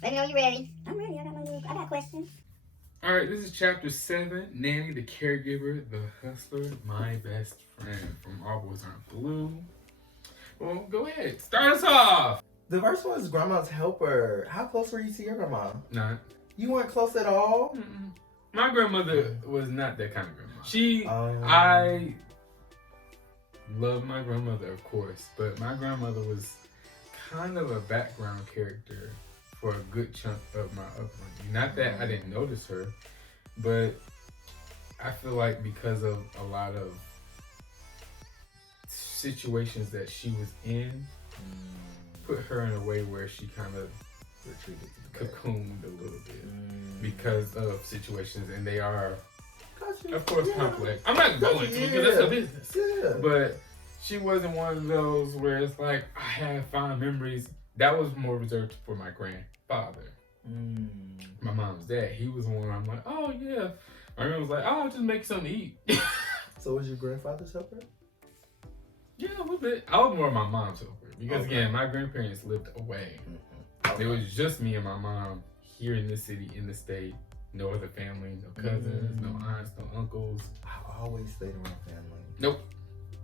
Let me know you ready. I'm ready. I got questions. All right, this is chapter 7. Nanny, the caregiver, the hustler, my best friend. From All Boys Aren't Blue. Well, go ahead. Start us off. The first one is Grandma's helper. How close were you to your grandma? Not. You weren't close at all? Mm-mm. My grandmother was not that kind of grandma. I love my grandmother, of course, but my grandmother was kind of a background character for a good chunk of my upbringing. Not that I didn't notice her, but I feel like because of a lot of situations that she was in, put her in a way where she kind of cocooned a little bit because of situations, and they are, of course, complex. I'm not going to because that's her business. Yeah. But she wasn't one of those where it's like, I have fond memories. That was more reserved for my grandfather. My mom's dad. He was the one I'm like, oh yeah. My grandma was like, oh, I'll just make something to eat. So was your grandfather's helper? Yeah, a little bit. I was more my mom's helper. Because again, my grandparents lived away. It was just me and my mom here in this city, in the state. No other family, no cousins, no aunts, no uncles. I always stayed around family. Nope.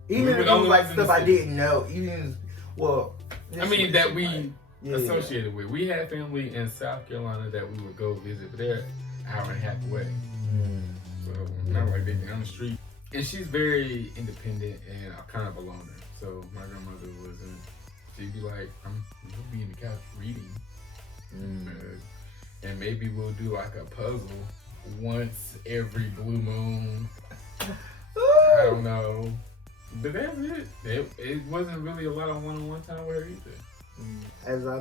Even if it was like stuff I didn't know. Even, well. I mean, that we associated with. We had family in South Carolina that we would go visit, but they're an hour and a half away. So, not like they're down the street. And she's very independent and kind of a loner. So, my grandmother wasn't. She'd be like, we'll be in the couch reading. And maybe we'll do like a puzzle once every blue moon. I don't know. But that's it. It wasn't really a lot of one-on-one time with her either.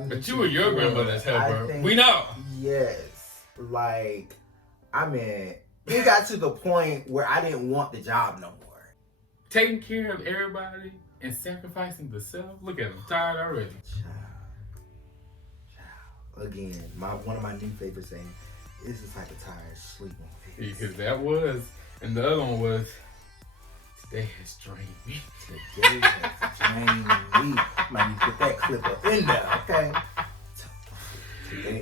But you were your grandmother's helper. We know. Yes. Like, I mean, it got to the point where I didn't want the job no more. Taking care of everybody and sacrificing the self. Look at him, tired already. Child. Again, one of my new favorite sayings is the type of tired sleep on face. Because that was, and the other one was, today has drained me. Today has drained me. Might need to put that clip up in there, okay?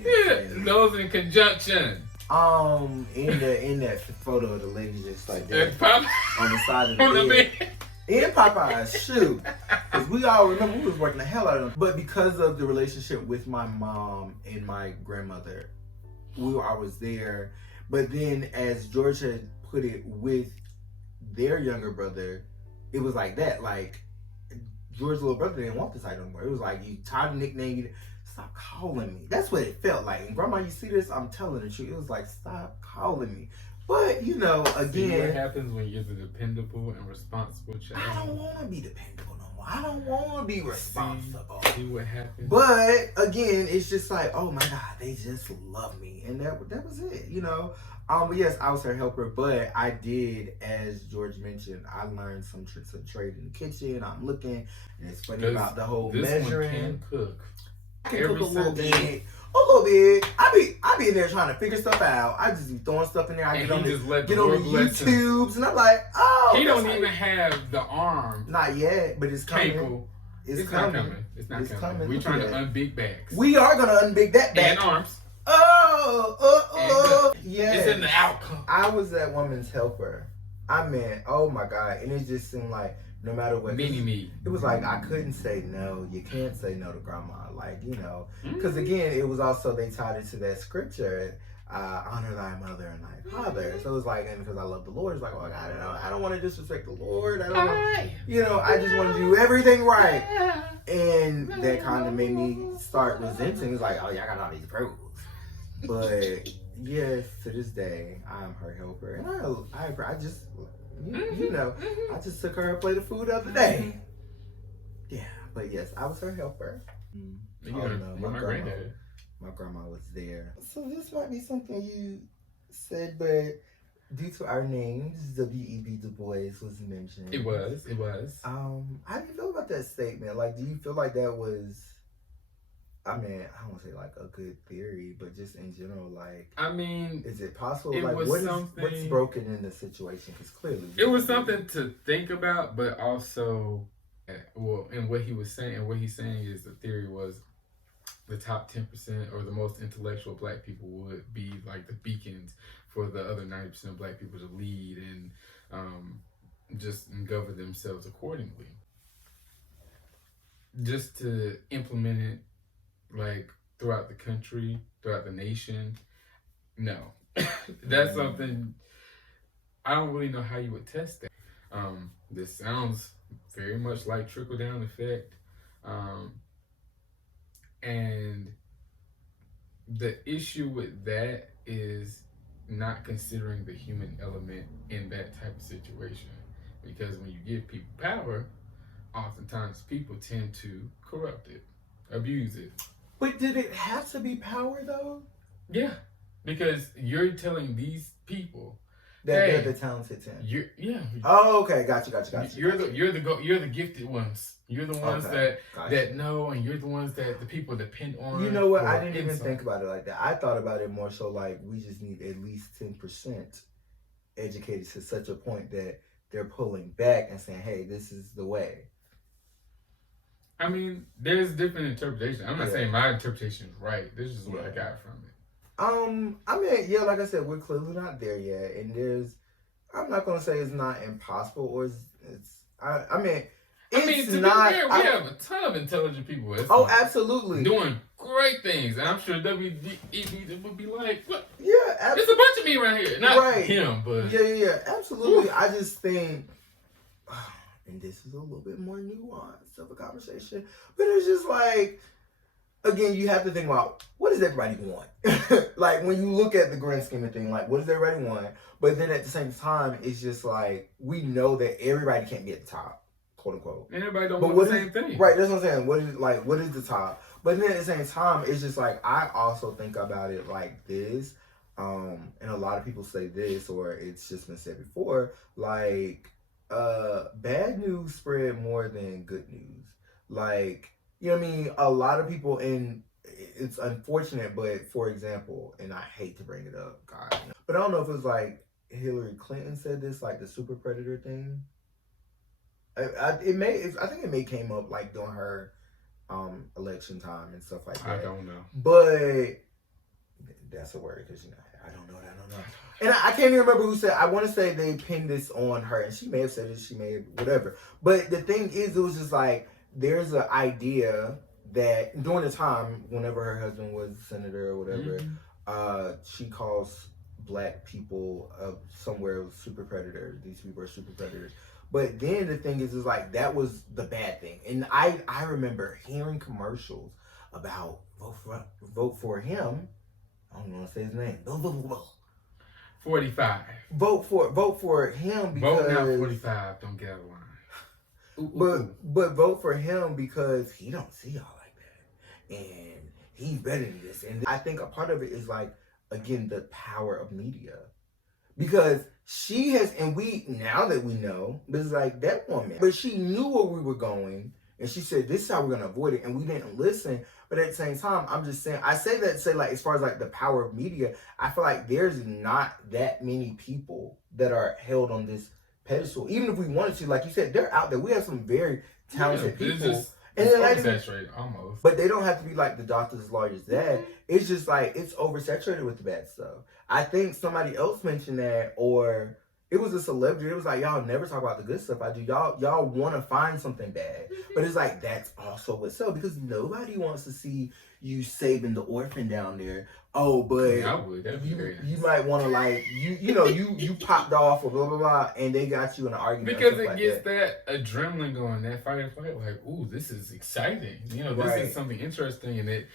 Yeah, those in conjunction. In that photo of the lady just like that on the side of the bed. In Popeye's shoe. Because we all remember we was working the hell out of them. But because of the relationship with my mom and my grandmother, I was there. But then as George had put it with their younger brother, it was like that. Like, George's little brother didn't want this item anymore. It was like, you tired of nicknaming, stop calling me. That's what it felt like. And Grandma, you see this? I'm telling the truth. It was like, stop calling me. But, you know, again. See what happens when you're the dependable and responsible child? I don't want to be dependable no more. I don't want to be responsible. See what happens? But, again, it's just like, oh my God, they just love me. And that was it, you know. But yes, I was her helper, but I did, as George mentioned, I learned some tricks of trade in the kitchen. I'm looking, and it's funny about the whole measuring. One can cook. I can cook a little bit. A little bit. I be in there trying to figure stuff out. I just be throwing stuff in there. I get on the YouTubes, and I'm like, oh. He don't even have the arm. Not yet, but it's coming. It's coming. It's not coming. We're trying to unbig backs. We are gonna unbig that back. And arms. Yeah. It's in the outcome. I was that woman's helper. I mean, oh my God, and it just seemed like no matter what. Me. It was like I couldn't say no. You can't say no to Grandma, like, you know, because again, it was also they tied it to that scripture, honor thy mother and thy father. So it was like, and because I love the Lord, it's like, oh God, I don't want to disrespect the Lord. I don't want, you know, I just want to do everything right. And that kind of made me start resenting. It's like, oh yeah, I got all these rules. But yes, to this day, I'm her helper, and I just, you know, I just took her a plate of food the other day. Yeah, but yes, I was her helper. My grandma was there. So this might be something you said, but due to our names, W.E.B. Du Bois was mentioned. It was. How do you feel about that statement? Like, do you feel like that was? I mean, I don't want to say like a good theory, but just in general, like, I mean, is it possible? Like, what's broken in the situation? Because clearly, it was something to think about, but also, well, and what he was saying, and what he's saying is the theory was the top 10% or the most intellectual black people would be like the beacons for the other 90% of black people to lead and just govern themselves accordingly. Just to implement it like throughout the country, throughout the nation, no. That's something I don't really know how you would test that. This sounds very much like trickle down effect. And the issue with that is not considering the human element in that type of situation. Because when you give people power, oftentimes people tend to corrupt it, abuse it. But did it have to be power though? Yeah, because you're telling these people that hey, they're the talented 10. Oh, okay, gotcha. You're the gifted ones. You're the ones that know, and you're the ones that the people depend on. You know what? I didn't even think about it like that. I thought about it more so like we just need at least 10% educated to such a point that they're pulling back and saying, "Hey, this is the way." I mean, there's different interpretations. I'm not saying my interpretation is right. This is what I got from it. I mean, yeah, like I said, we're clearly not there yet, and I'm not gonna say it's not impossible or it's to not. Be fair, we have a ton of intelligent people. Absolutely, doing great things, and I'm sure WNVideoEditor would be like, "What? Yeah, there's a bunch of me around here, not him, but yeah, absolutely." I just think. And this is a little bit more nuanced of a conversation, but it's just like, again, you have to think about what does everybody want? Like when you look at the grand scheme of things, like what does everybody want? But then at the same time, it's just like we know that everybody can't be at the top, quote unquote. And everybody don't want the same thing, right? That's what I'm saying. What is the top? But then at the same time, it's just like I also think about it like this, and a lot of people say this, or it's just been said before, like. Bad news spread more than good news. Like, you know what I mean? A lot of people, and it's unfortunate, but for example, and I hate to bring it up, God, but I don't know if it was like Hillary Clinton said this, like the super predator thing. I think it may came up like during her election time and stuff like that. I don't know. But that's a word because I don't know. And I can't even remember who said. I want to say they pinned this on her, and she may have said it. She may have whatever. But the thing is, it was just like there's an idea that during the time, whenever her husband was senator or whatever, she calls black people somewhere super predators. These people are super predators. But then the thing is like that was the bad thing, and I remember hearing commercials about vote for him. I don't want to say his name. 45. Vote for him because vote now 45. Don't get out of line. But vote for him because he don't see y'all like that, and he's better than this. And I think a part of it is like again the power of media, because she has, and we now that we know, it's like that woman, but she knew where we were going, and she said this is how we're gonna avoid it, and we didn't listen. But at the same time, I'm just saying, I say that to say like, as far as like the power of media, I feel like there's not that many people that are held on this pedestal. Even if we wanted to, like you said, they're out there. We have some very talented people. And it's oversaturated almost. But they don't have to be like the doctors, lawyers, that. It's just like, it's oversaturated with the bad stuff. I think somebody else mentioned that, or it was a celebrity. It was like, y'all never talk about the good stuff I do. Y'all want to find something bad. But it's like, that's also what's up, because nobody wants to see you saving the orphan down there. Oh, but yeah, I would. That'd be very nice. You might want to like, you popped off or blah, blah, blah, and they got you in an argument. Because it gets that adrenaline going, that fight or flight, like, ooh, this is exciting. This is something interesting, and it,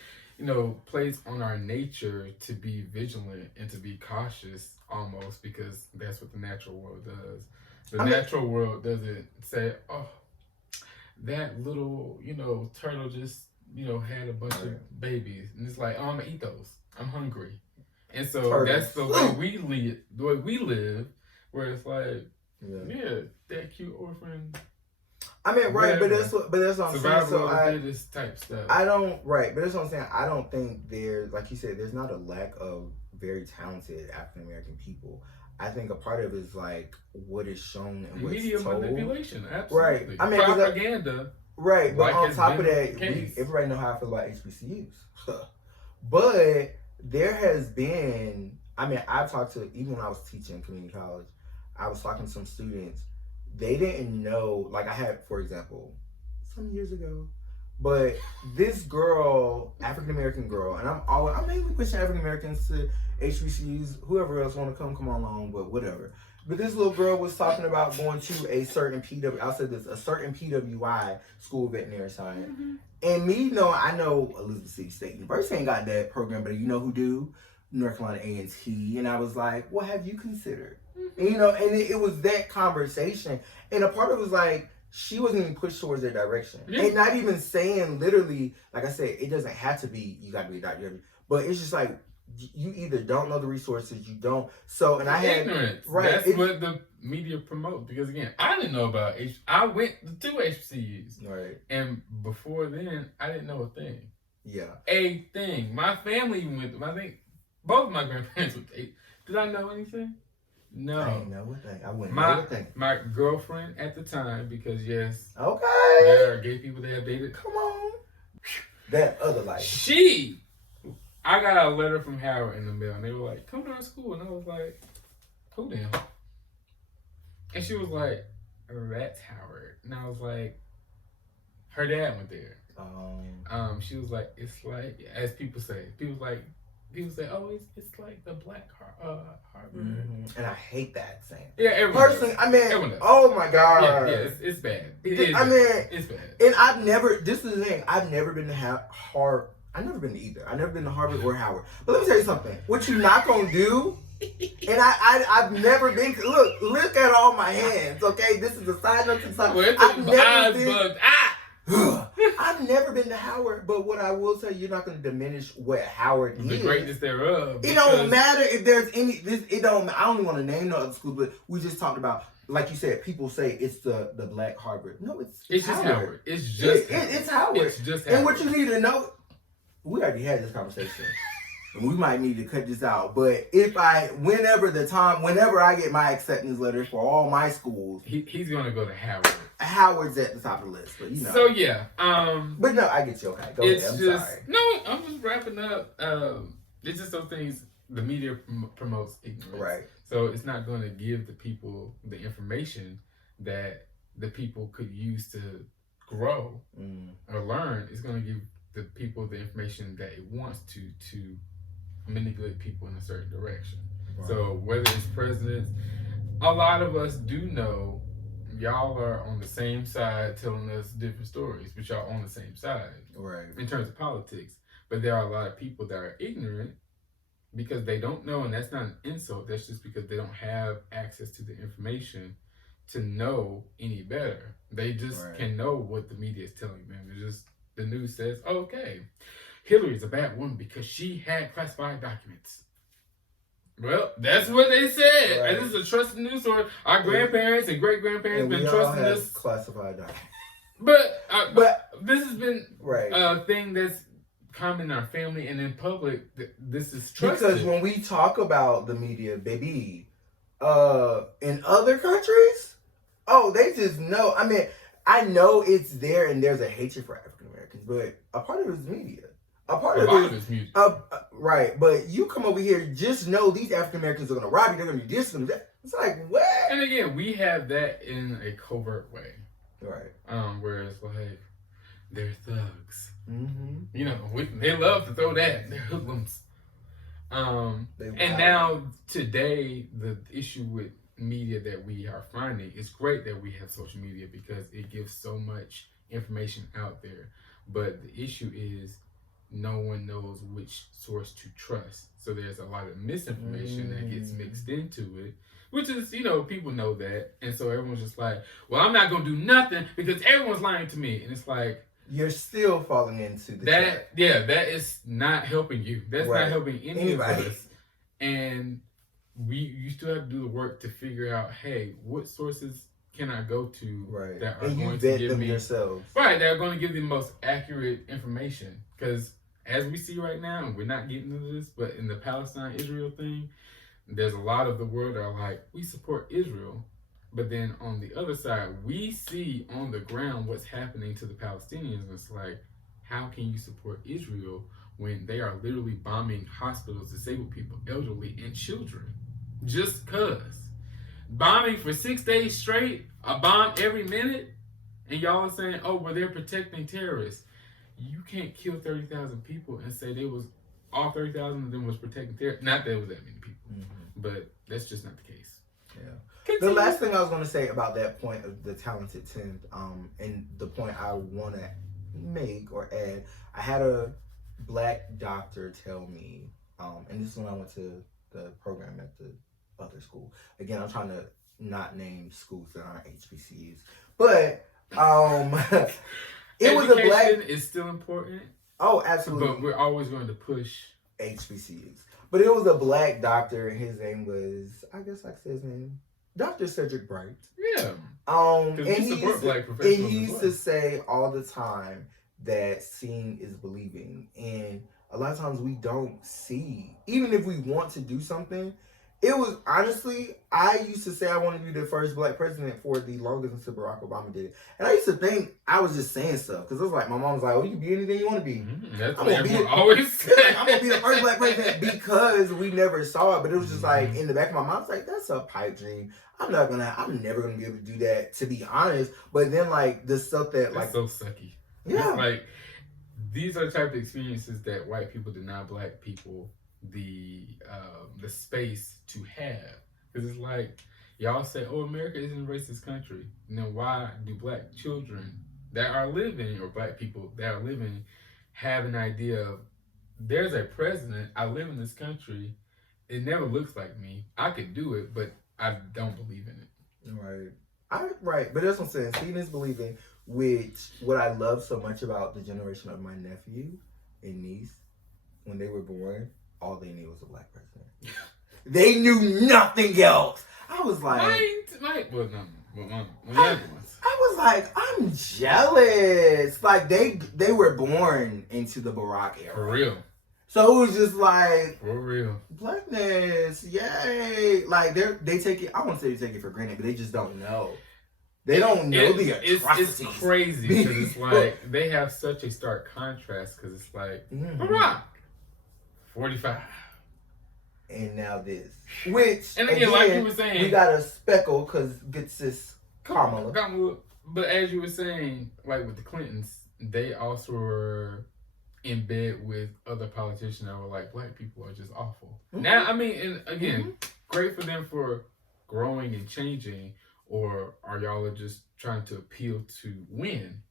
plays on our nature to be vigilant and to be cautious almost, because that's what the natural world does. The natural world doesn't say, oh, that little, turtle just, had a bunch of babies. And it's like, oh, I'm going to eat those. I'm hungry. And so that's the way we live, where it's like, yeah, that cute orphan. I mean, right, but that's what I'm saying. So this type stuff. But that's what I'm saying. I don't think there's, like you said, there's not a lack of very talented African American people. I think a part of it is like what is shown and what's media told. Manipulation, absolutely. Right. I mean, propaganda. Right, but like on has top of been that, the case. everybody know how I feel about HBCUs. But there has been, I mean, I've talked to, even when I was teaching community college, I was talking to some students. They didn't know, like I had, for example, some years ago, but this girl, African American girl, and I'm mainly pushing African Americans to HBCUs. Whoever else want to come on along, but whatever. But this little girl was talking about going to a certain a certain PWI, School of Veterinary Science. Mm-hmm. And me, I know Elizabeth City State University ain't got that program, but you know who do? North Carolina A&T. And I was like, what have you considered? Mm-hmm. And it was that conversation. And a part of it was like, she wasn't even pushed towards their direction. Yeah. And not even saying literally, like I said, it doesn't have to be, you got to be a doctor. But it's just like, you either don't know the resources, you don't. So, and I had ignorance. Right. That's what the media promote. Because again, I didn't know about I went to HBCUs. Right. And before then, I didn't know a thing. Yeah. A thing. My family went. I think both of my grandparents went. Did I know anything? No. I didn't know a thing. I wouldn't know a thing. My girlfriend at the time, because yes. Okay. There are gay people that have dated. Come on. That other life. I got a letter from Howard in the mail, and they were like, come to our school. And I was like, who then? And she was like, that's Howard. And I was like, her dad went there. She was like, it's like, as people say, oh, it's like the black Harvard. Mm-hmm. And I hate that saying. Yeah, personally, I mean, oh my God. Yeah, it's bad. It's bad. And this is the thing, I've never been to Harvard. I've never been to either. I've never been to Harvard or Howard. But let me tell you something. What you're not going to do, and I've never been to, look at all my hands, okay? This is a side note to something. I've never been to Howard, but what I will tell you, you're not going to diminish what Howard is. The greatness thereof. It don't matter if there's any, I don't even want to name no other school, but we just talked about, like you said, people say it's the black Harvard. No, it's just Howard. It's just Howard. It's Howard. It's just Howard. And what you need to know, we already had this conversation. And we might need to cut this out. But whenever I get my acceptance letter for all my schools, he's gonna go to Howard. Howard's at the top of the list, but So yeah. But no, I get you. Okay, go ahead. I'm sorry. No, I'm just wrapping up. It's just some things the media promotes ignorance. Right. So it's not going to give the people the information that the people could use to grow or learn. It's going to give the people the information that it wants to manipulate people in a certain direction. Right. So whether it's presidents, a lot of us do know y'all are on the same side telling us different stories, but y'all on the same side. Right. In terms of politics. But there are a lot of people that are ignorant because they don't know, and that's not an insult, that's just because they don't have access to the information to know any better. They just can know what the media is telling them. It's just the news says, oh, okay, Hillary's a bad woman because she had classified documents. Well, that's what they said. Right. And this is a trusted news source. Our grandparents and great-grandparents been trusting this. Classified documents. But this has been a thing that's common in our family and in public. This is trusted. Because when we talk about the media, baby, in other countries, they just know. I mean, I know it's there and there's a hatred for African Americans, but a part of it is media. A part of it is music. Right, but you come over here, just know these African Americans are going to rob you, they're going to do this, and that. It's like, what? And again, we have that in a covert way. Right. Whereas, like, they're thugs. Mm-hmm. You know, they love to throw that. They're hoodlums. And now, today, the issue with media that we are finding, it's great that we have social media because it gives so much information out there. But the issue is no one knows which source to trust. So there's a lot of misinformation that gets mixed into it, which is, people know that. And so everyone's just like, well, I'm not going to do nothing because everyone's lying to me. And it's like, you're still falling into that. Yeah, that is not helping you. That's not helping anybody of us. And you still have to do the work to figure out, hey, what sources can I go to that are going to give me yourself. Right, that are going to give the most accurate information. Because as we see right now, and we're not getting into this, but in the Palestine-Israel thing, there's a lot of the world that are like, we support Israel, But then on the other side, we see on the ground what's happening to the Palestinians. And it's like, how can you support Israel when they are literally bombing hospitals, disabled people, elderly, and children? Just cause. Bombing for 6 days straight, a bomb every minute, and y'all are saying, oh, well, they're protecting terrorists. You can't kill 30,000 people and say they was all 30,000 of them was protecting terrorists. Not that it was that many people, but that's just not the case. Yeah. Continue. The last thing I was going to say about that point of the talented 10th, and the point I want to make or add, I had a black doctor tell me, and this is when I went to the program at the other school. Again, I'm trying to not name schools that aren't HBCUs, but it was a black. Education is still important. Oh, absolutely. But we're always going to push HBCUs. But it was a black doctor, and his name was, I guess I could say his name, Dr. Cedric Bright. Yeah. And we support black professionals. And he used to say all the time that seeing is believing. And a lot of times we don't see, even if we want to do something. It was, honestly, I used to say I wanted to be the first black president for the longest until Barack Obama did it. And I used to think I was just saying stuff. Because it was like, my mom was like, oh, you can be anything you want to be. That's what everyone always said. I'm going to be the first black president because we never saw it. But it was just like, in the back of my mind, it's like, that's a pipe dream. I'm never going to be able to do that, to be honest. But then, like, the stuff that, like... That's so sucky. Yeah. It's like, these are the type of experiences that white people deny black people the space to have. Because it's like, y'all say, oh, America isn't a racist country. And then why do black children that are living, or black people that are living, have an idea of, there's a president, I live in this country, it never looks like me, I could do it, but I don't believe in it. Right. But that's what I'm saying. Seeing is believing, which what I love so much about the generation of my nephew and niece, when they were born, all they knew was a black president. They knew nothing else. I was like, my younger ones. I was like, I'm jealous. Like they were born into the Barack era. For real. So it was just like, for real, blackness, yay! Like they take it. I won't say they take it for granted, but they just don't know. They don't know the atrocities. It's crazy because it's like they have such a stark contrast. Because it's like Barack, 45, and now this. Which, and again, like you were saying, we got a speckle because gets this Kamala. But as you were saying, like with the Clintons, they also were in bed with other politicians that were like, black people are just awful. Now, I mean, and again, great for them for growing and changing, or are y'all just trying to appeal to win?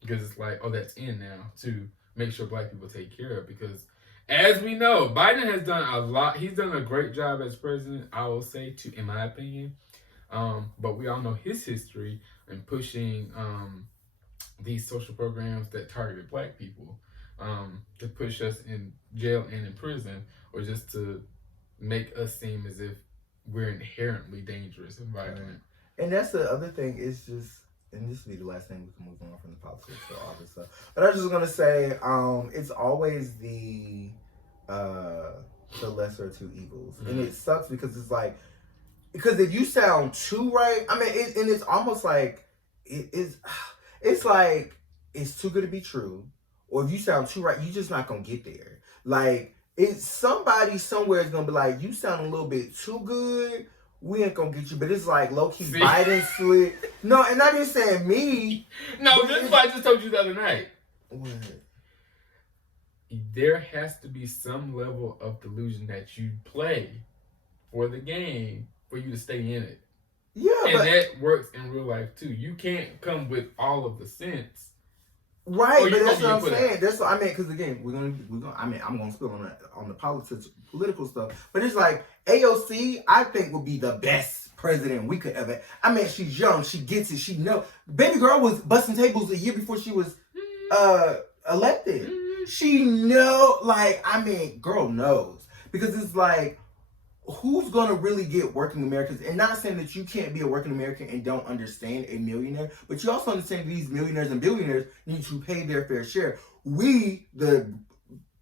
Because it's like, oh, that's in now to make sure black people take care of. Because as we know, Biden has done a lot. He's done a great job as president, I will say, in my opinion. But we all know his history in pushing these social programs that targeted black people. To push us in jail and in prison, or just to make us seem as if we're inherently dangerous and violent. Right. And that's the other thing, is just, and this will be the last thing we can move on from the politics or all this stuff. But I was just gonna say, it's always the lesser of two evils. And it sucks because it's like, because if you sound too right, I mean, and it's almost like, it's like, it's too good to be true. Or if you sound too right, you're just not going to get there. Like, it's somebody somewhere is going to be like, you sound a little bit too good, we ain't going to get you. But it's like, low-key, Biden slid. No, and I didn't say me. No, this is what I just told you the other night. What? There has to be some level of delusion that you play for the game for you to stay in it. Yeah, and that works in real life, too. You can't come with all of the sense. Right, but that's what I'm saying. That's what I mean. Because again, we're gonna. I mean, I'm gonna spill on the political stuff. But it's like AOC, I think would be the best president we could ever. I mean, she's young, she gets it, she know. Baby girl was busting tables a year before she was elected. She know, like, I mean, girl knows, because it's like, who's gonna really get working Americans? And not saying that you can't be a working American and don't understand a millionaire, but you also understand these millionaires and billionaires need to pay their fair share. We, the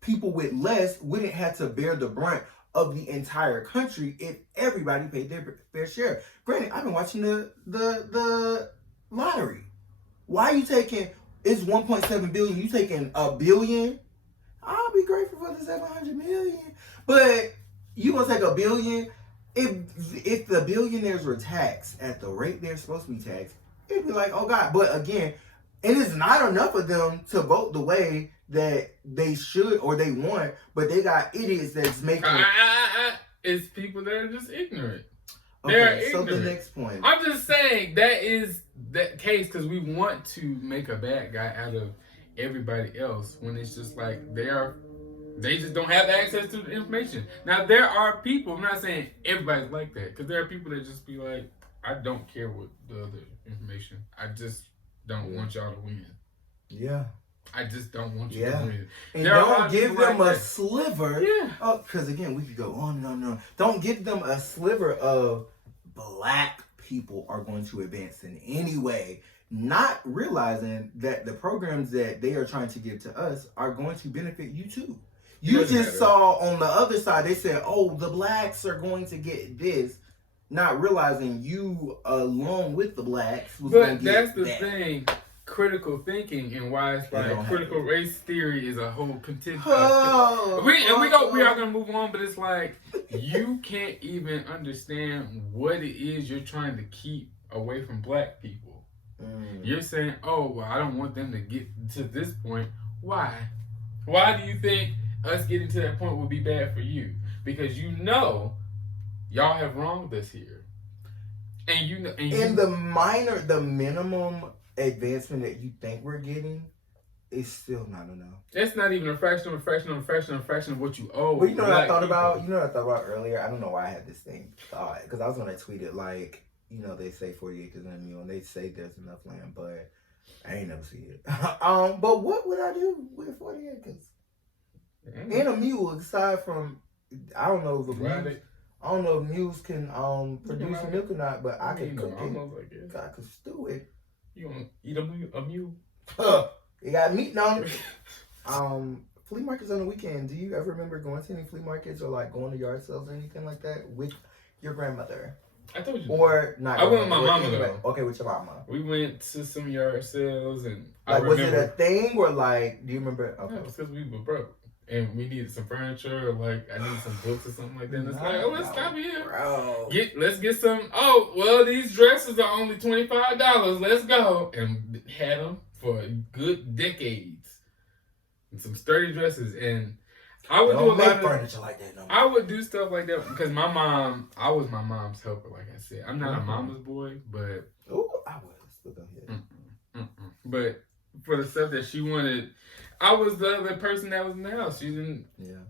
people with less wouldn't have to bear the brunt of the entire country if everybody paid their fair share. Granted, I've been watching the lottery. Why are you taking, it's 1.7 billion, you taking $1 billion? I'll be grateful for the 700 million. But you gonna take $1 billion? If the billionaires were taxed at the rate they're supposed to be taxed, it'd be like, oh God. But again, it is not enough of them to vote the way that they should or they want, but they got idiots that's making it's people that are just ignorant. Okay, They're so ignorant. the next point. I'm just saying that is that case because we want to make a bad guy out of everybody else when it's just like they just don't have access to the information. Now there are people, I'm not saying everybody's like that, because there are people that just be like, I don't care what the other information. I just don't want y'all to win. Yeah. I just don't want you to win. And there don't give them like a sliver. Yeah. Oh, because again, we could go on and on and on. Don't give them a sliver of black people are going to advance in any way, not realizing that the programs that they are trying to give to us are going to benefit you too. You just saw on the other side, they said, oh, the blacks are going to get this, not realizing you, along with the blacks, was going to get that's the thing. Critical thinking and why it's like critical race theory is a whole contentious. We are gonna move on, but it's like you can't even understand what it is you're trying to keep away from black people. You're saying, oh well, I don't want them to get to this point. Why? Why do you think us getting to that point would be bad for you? Because you know y'all have wronged us here, and you know, the minimum advancement that you think we're getting is still not enough. It's not even a fraction of a fraction of a fraction of a fraction of what you owe. Well, you know what I thought about? You know what I thought about earlier? I don't know why I had this thought, because I was gonna tweet it like, you know, they say 40 acres and a mule, and they say there's enough land, but I ain't never see it. But what would I do with 40 acres? And a mule, aside from, I don't know if mules can produce milk or not, but I could cook it. I could stew it. You gonna eat a mule? It got meat on it. Flea markets on the weekend. Do you ever remember going to any flea markets or like going to yard sales or anything like that with your grandmother? I told you. Or not. I went with my mama though. Okay, with your mama. We went to some yard sales and like, was it a thing or like? Do you remember? Okay. No, it was because we were broke. And we needed some furniture, or like I needed some books or something like that. And it's like, oh, let's stop here. Bro. Let's get some. Oh, well, these dresses are only $25. Let's go. And had them for good decades. And some sturdy dresses. And I would do a lot of furniture like that. No more. I would do stuff like that because my mom. I was my mom's helper. Like I said, I'm not a mama's boy, but I was. Go ahead. But for the stuff that she wanted. I was the other person that was in the house. She didn't. Yeah.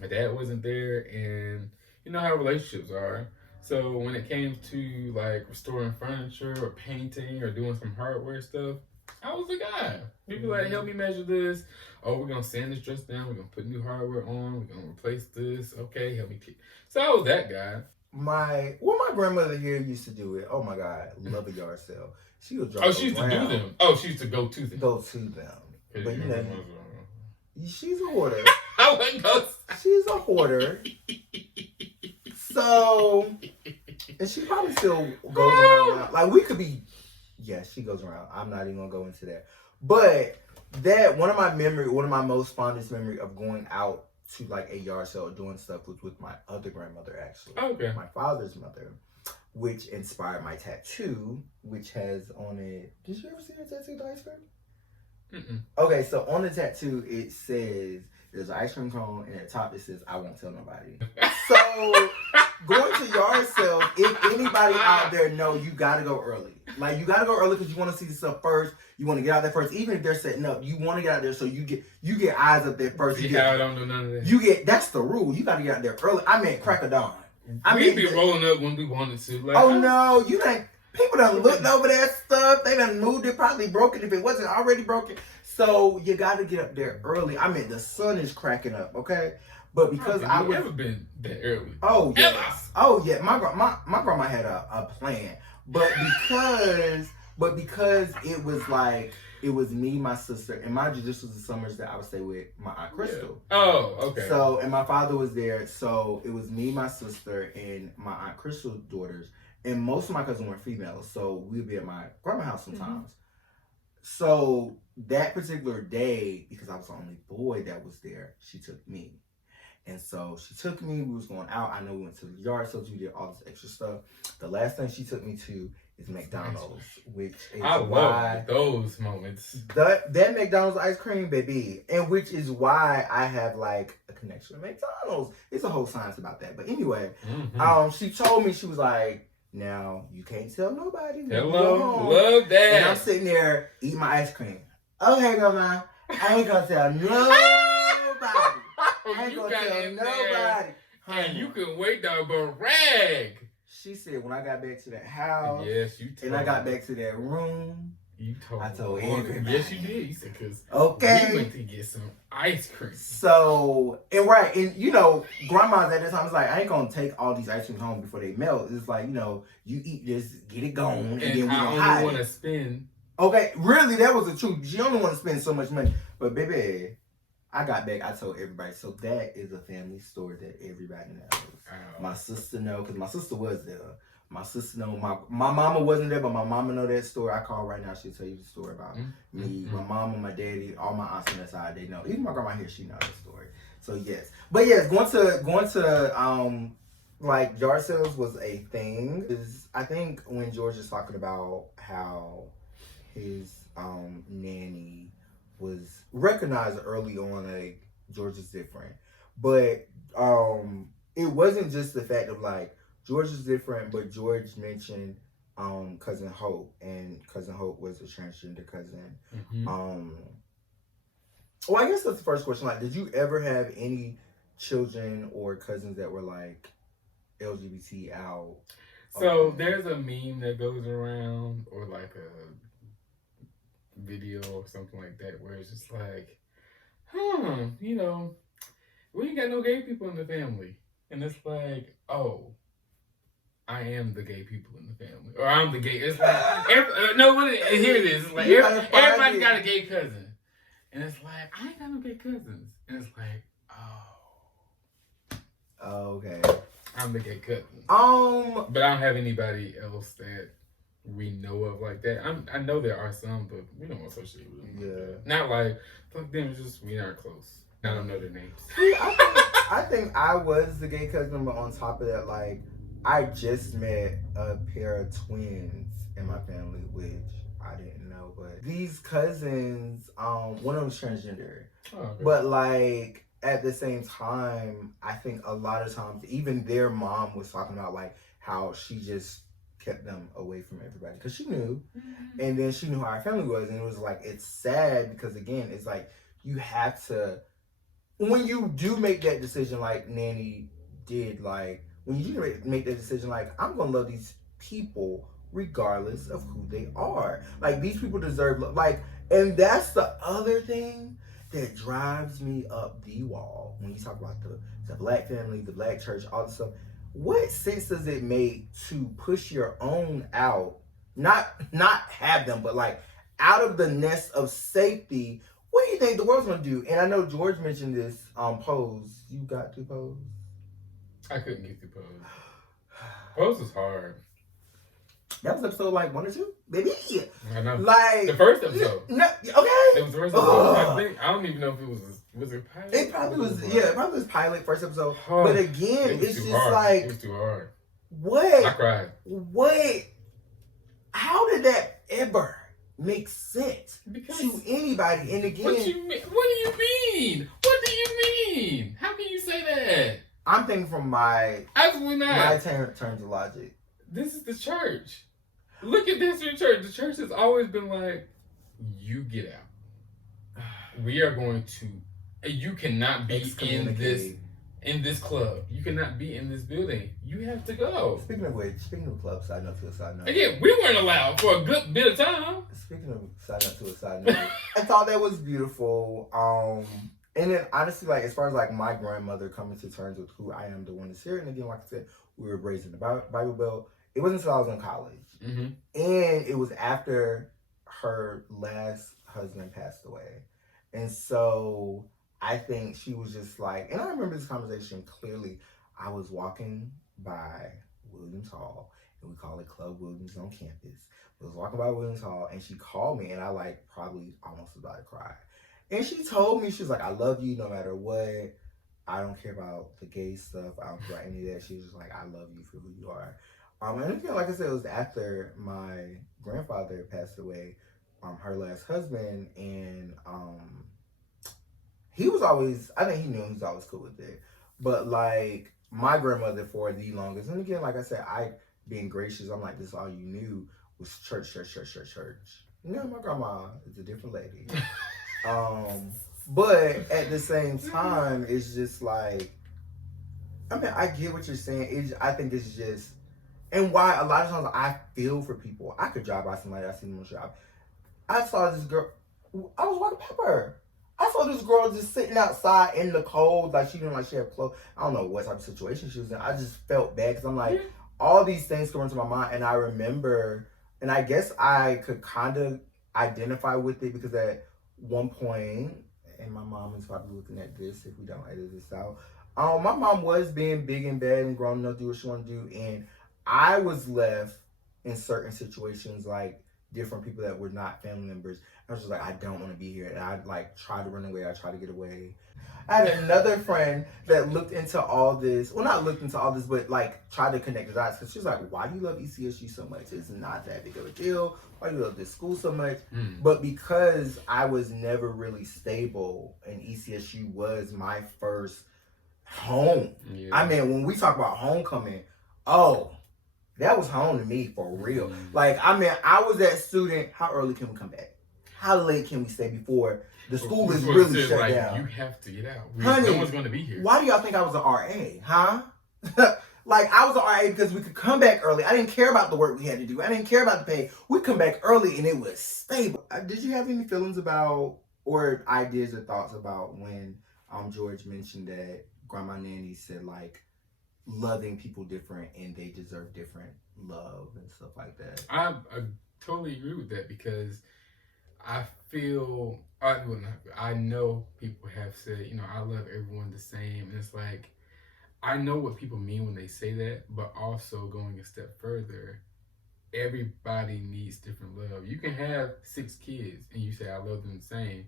My dad wasn't there, and you know how relationships are. So when it came to like restoring furniture or painting or doing some hardware stuff, I was the guy. People like, help me measure this. Oh, we're gonna sand this dress down. We're gonna put new hardware on. We're gonna replace this. Okay, help me. So I was that guy. My grandmother here used to do it. Oh my God, love a yard sale. She would drive. Oh, she used to do them. Oh, she used to go to them. Go to them. But you know, she's a hoarder. I wouldn't go. She's a hoarder. So, and she probably still goes around. Like we could be, she goes around. I'm not even gonna go into that. But that one of my most fondest memory of going out to like a yard sale or doing stuff was with my other grandmother actually. Okay. My father's mother, which inspired my tattoo, which has on it. Did you ever see her tattoo, the ice cream? Okay, so on the tattoo it says there's an ice cream cone, and at the top it says I won't tell nobody. So going to yard sales, if anybody out there know, you gotta go early. Like you gotta go early because you want to see the stuff first. You want to get out there first, even if they're setting up. You want to get out there so you get eyes up there first. I don't know none of that. That's the rule. You gotta get out there early. I mean, crack of dawn. We'd be rolling up when we wanted to. Like, oh no, you ain't. People done looked over that stuff. They done moved it, probably broken if it wasn't already broken. So you got to get up there early. I mean, the sun is cracking up, okay? But because I was never been that early. Oh yes. Oh yeah. My grandma had a plan, but because it was like it was me, my sister, and mind you, this was the summers that I would stay with my Aunt Crystal. Yeah. Oh, okay. So, and my father was there, so it was me, my sister, and my Aunt Crystal's daughters, and most of my cousins were females, so we'd be at my grandma's house sometimes. So that particular day, because I was the only boy that was there, she took me. And so she took me, we was going out. I know we went to the yard sales, we did all this extra stuff. The last thing she took me to is McDonald's, which is why those moments. That McDonald's ice cream, baby. And which is why I have like a connection with McDonald's. It's a whole science about that. But anyway, she told me, she was like, now you can't tell nobody. Hello, love that. And I'm sitting there eating my ice cream. Okay, grandma, I ain't gonna tell nobody. I ain't gonna tell nobody. And you can wait down but rag. She said when I got back to that house, yes, you told and I got back to that room, I told everybody. Yes, you did. You said, because we went to get some ice cream. So, and you know, grandmas at that time was like, I ain't gonna take all these ice creams home before they melt. It's like, you know, you eat this, get it gone, and then we I only want to spend. Okay, really, that was the truth. She only want to spend so much money. But baby, I got back, I told everybody. So that is a family story that everybody knows. Oh. My sister know, because my sister was there. My sister know, my mama wasn't there, but my mama know that story. I call right now, she'll tell you the story about me, my mama, my daddy, all my aunts on that side, they know. Even my grandma here, she knows the story. So yes. But yes, going to like yard sales was a thing. I think when George is talking about how his nanny was recognized early on, like George is different. But it wasn't just the fact of like George is different, but George mentioned cousin Hope, and cousin Hope was a transgender cousin. Well, I guess that's the first question. Like, did you ever have any children or cousins that were like LGBT out? So there's a meme that goes around, or like a video or something like that, where it's just like, you know, we ain't got no gay people in the family. And it's like, oh, I am the gay people in the family. Or I'm the gay. It's like, here it is. It's like, everybody got a gay cousin. And it's like, I ain't got no gay cousins. And it's like, oh. Okay. I'm the gay cousin. But I don't have anybody else that we know of like that. I know there are some, but we don't associate with them. Yeah. Like not like, fuck them, just we aren't close. I don't know their names. I think I was the gay cousin, but on top of that, like, I just met a pair of twins in my family, which I didn't know. But these cousins, one of them's transgender. Oh, okay. But like at the same time, I think a lot of times, even their mom was talking about like how she just kept them away from everybody because she knew, and then she knew how our family was, and it was like, it's sad because again, it's like you have to, when you do make that decision, like Nanny did, like when you do make that decision, like I'm gonna love these people regardless of who they are. Like these people deserve love. Like, and that's the other thing that drives me up the wall when you talk about the black family, the black church, all this stuff. What sense does it make to push your own out, not have them, but like out of the nest of safety? What do you think the world's gonna do? And I know George mentioned this Pose. You got to Pose? I couldn't get through Pose. Pose was hard. That was episode like 1 or 2, baby. I know. Like the first episode. No, okay. It was the first episode. I don't even know if it was it pilot. It probably was. Yeah, it probably was pilot first episode. But again, it's just hard. like it was too hard. What? I cried. What? How did that ever make sense to anybody? And again, what do you mean? What do you mean? How can you say that? I'm thinking from my absolutely not my terms of logic. This is the church. Look at this in church. The church has always been like, you get out. We are going to. You cannot be in this club. You cannot be in this building. You have to go. Speaking of clubs, side note to a side note. Again, we weren't allowed for a good bit of time. Speaking of side note to a side note, I thought that was beautiful. And then honestly, like as far as like my grandmother coming to terms with who I am, the one that's here, and again, like I said, we were raised in the Bible Belt. It wasn't until I was in college, and it was after her last husband passed away. And so I think she was just like, and I remember this conversation clearly. I was walking by Williams Hall, and we call it Club Williams on campus. I was walking by Williams Hall, and she called me, and I like probably almost about to cry. And she told me, she was like, I love you no matter what. I don't care about the gay stuff. I don't care about any of that. She was just like, I love you for who you are. And again, like I said, it was after my grandfather passed away, her last husband, and he was always, I think he knew he was always cool with it. But like my grandmother for the longest, and again, like I said, I being gracious, I'm like, this is all you knew was church. You know, my grandma is a different lady. But at the same time, it's just like, I mean, I get what you're saying. I think it's just, and why a lot of times I feel for people. I could drive by somebody, I see them on the shop. I saw this girl, I was walking past her. I saw this girl just sitting outside in the cold, like she didn't like she had clothes. I don't know what type of situation she was in. I just felt bad because I'm like, all these things come into my mind, and I remember, and I guess I could kind of identify with it because at one point, and my mom is probably looking at this if we don't edit this out. My mom was being big and bad and grown enough to do what she wanted to do, and I was left in certain situations, like different people that were not family members. I was just like, I don't want to be here. And I'd like try to run away. I try to get away. I had another friend that looked into all this. Well, not looked into all this, but like tried to connect the dots. Because she was like, why do you love ECSU so much? It's not that big of a deal. Why do you love this school so much? But because I was never really stable and ECSU was my first home. Yeah. I mean, when we talk about homecoming, that was home to me for real. Like, I mean, I was that student. How early can we come back? How late can we stay before the school is really shut down? You have to get out. Honey, no one's going to be here. Why do y'all think I was an RA? Huh? Like, I was an RA because we could come back early. I didn't care about the work we had to do. I didn't care about the pay. We'd come back early and it was stable. Did you have any feelings about, or ideas or thoughts about when George mentioned that Grandma Nanny said, like, loving people different and they deserve different love and stuff like that? I totally agree with that because I feel, I know people have said, you know, I love everyone the same. And it's like, I know what people mean when they say that, but also going a step further, everybody needs different love. You can have 6 kids and you say, I love them the same.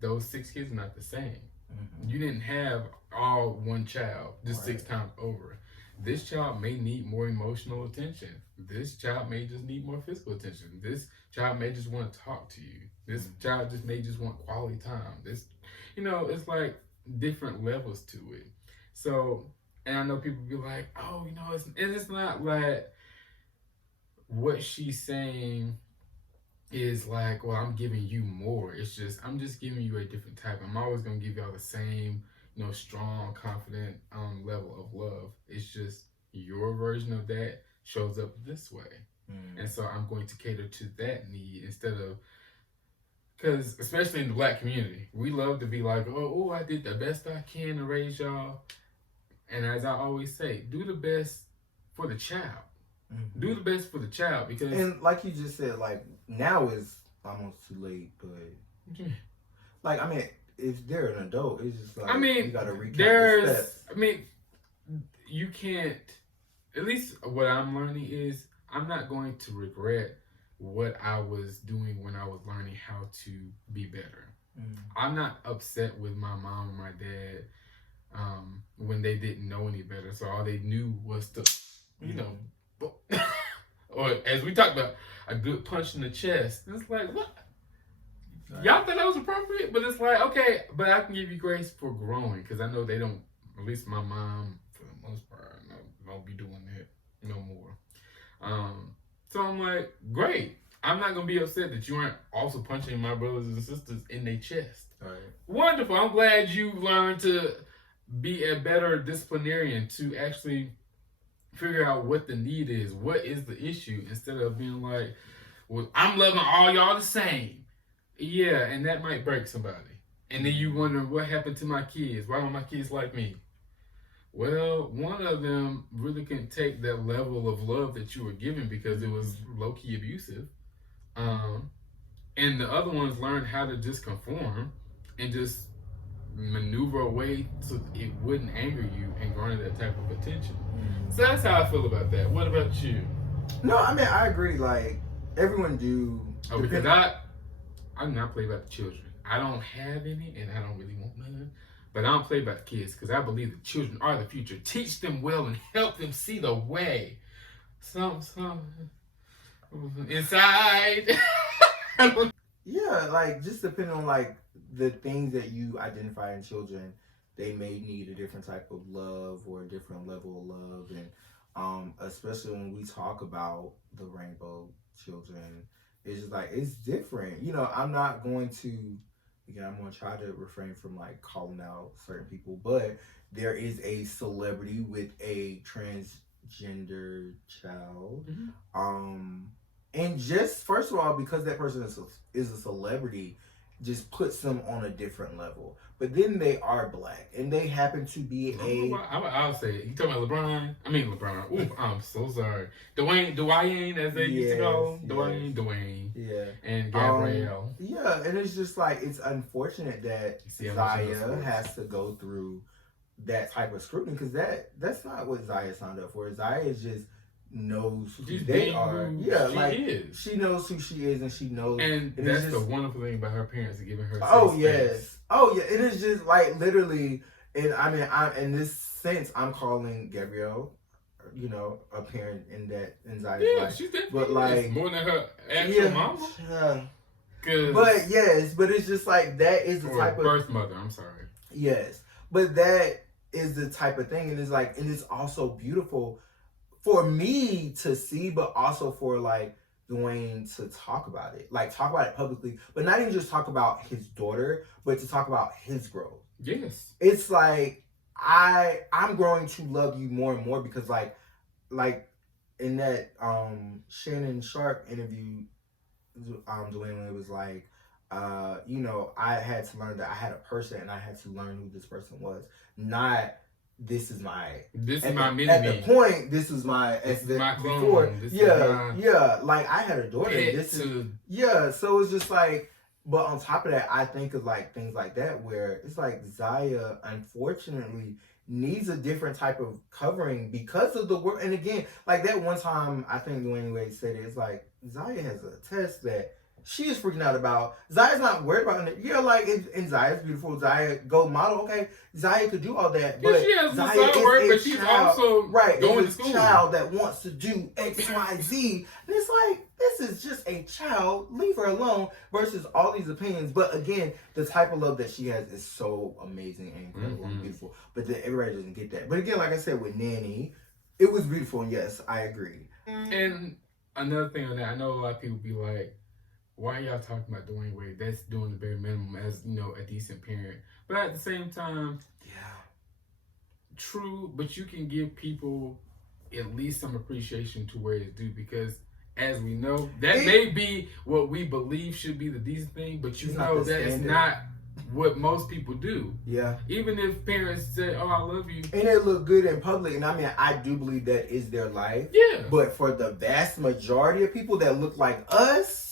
Those 6 kids are not the same. You didn't have all one child just 6 times over. This child may need more emotional attention. This child may just need more physical attention. This child may just want to talk to you. This child may just want quality time. This, you know, it's like different levels to it. So, and I know people be like, oh, you know, it's not like what she's saying is like, well, I'm giving you more. It's just, I'm just giving you a different type. I'm always going to give y'all the same, you know, strong, confident level of love. It's just your version of that shows up this way. And so I'm going to cater to that need instead of, because especially in the Black community, we love to be like, oh, I did the best I can to raise y'all. And as I always say, do the best for the child. Do the best for the child because, and like you just said, like now is almost too late, but like, I mean, if they're an adult, it's just like, I mean, you gotta recount the steps. I mean, you can't, at least what I'm learning is I'm not going to regret what I was doing when I was learning how to be better. I'm not upset with my mom or my dad when they didn't know any better. So all they knew was to, you know, or as we talked about, a good punch in the chest. It's like, what? Y'all thought that was appropriate? But it's like, okay, but I can give you grace for growing because I know they don't, at least my mom, for the most part, don't be doing that no more. So I'm like, great. I'm not going to be upset that you aren't also punching my brothers and sisters in their chest. Right. Wonderful. I'm glad you learned to be a better disciplinarian, to actually figure out what the need is, what is the issue, instead of being like, well, I'm loving all y'all the same. Yeah, and that might break somebody. And then you wonder, what happened to my kids? Why don't my kids like me? Well, one of them really couldn't take that level of love that you were giving because it was low-key abusive. and the other ones learn how to just conform and just maneuver a way so it wouldn't anger you and garner that type of attention. So that's how I feel about that. What about you? No, I mean, I agree. Like, everyone do. Oh, because I'm not playing about the children. I don't have any, and I don't really want none. But I don't play about the kids because I believe the children are the future. Teach them well and help them see the way. Some inside. Yeah, like, just depending on, like, the things that you identify in children, they may need a different type of love or a different level of love. And especially when we talk about the rainbow children, it's just like, it's different. You know, I'm not going to, again, I'm going to try to refrain from like calling out certain people, but there is a celebrity with a transgender child. And just, first of all, because that person is a celebrity, just puts them on a different level. But then they are black, and they happen to be I'll say it. You talking about LeBron? I mean LeBron. Ooh, I'm so sorry. Dwayne, as they used to call Dwayne. Yeah. And Gabrielle. Yeah, and it's just like, it's unfortunate that Zaya has to go through that type of scrutiny, because that's not what Zaya signed up for. Zaya is just knows who they are. Yeah, like she knows who she is, and she knows. And that's the wonderful thing about her parents giving her. Oh yes, oh yeah. It is just like literally, and I mean, in this sense, I'm calling Gabrielle, you know, a parent in Zaya's life. She's definitely, but like more than her actual mama. But yes, but it's just like that is the type of birth mother. I'm sorry. Yes, but that is the type of thing, and it's like, and it's also beautiful for me to see, but also for like Dwayne to talk about it, like talk about it publicly, but not even just talk about his daughter, but to talk about his growth. Yes, it's like I'm growing to love you more and more, because like in that Shannon Sharp interview, Dwayne, when it was like, you know, I had to learn that I had a person, and I had to learn who this person was, not this is my mini-me. At the point, this is my clone. Before. Yeah. Like, I had a daughter. So it's just like, but on top of that, I think of like things like that where it's like Zaya, unfortunately, needs a different type of covering because of the work. And again, like that one time, I think Dwayne Wade said it, it's like Zaya has a test that she is freaking out about. Zaya's not worried about it. Yeah, like, and Zaya's beautiful. Zaya, go model. Okay, Zaya could do all that. But she has Zaya is work, a but she's child, also going to school. Child that wants to do X, Y, Z. And it's like, this is just a child. Leave her alone. Versus all these opinions. But again, the type of love that she has is so amazing and incredible and beautiful. But then everybody doesn't get that. But again, like I said, with Nanny, it was beautiful. And yes, I agree. And another thing on that, I know a lot of people be like, why are y'all talking about Dwayne Wade? That's doing the bare minimum as, you know, a decent parent. But at the same time, true, but you can give people at least some appreciation to where it's due, because as we know, that may be what we believe should be the decent thing, but you know that it's not what most people do. Yeah. Even if parents say, oh, I love you. And it look good in public. And I mean, I do believe that is their life. Yeah. But for the vast majority of people that look like us,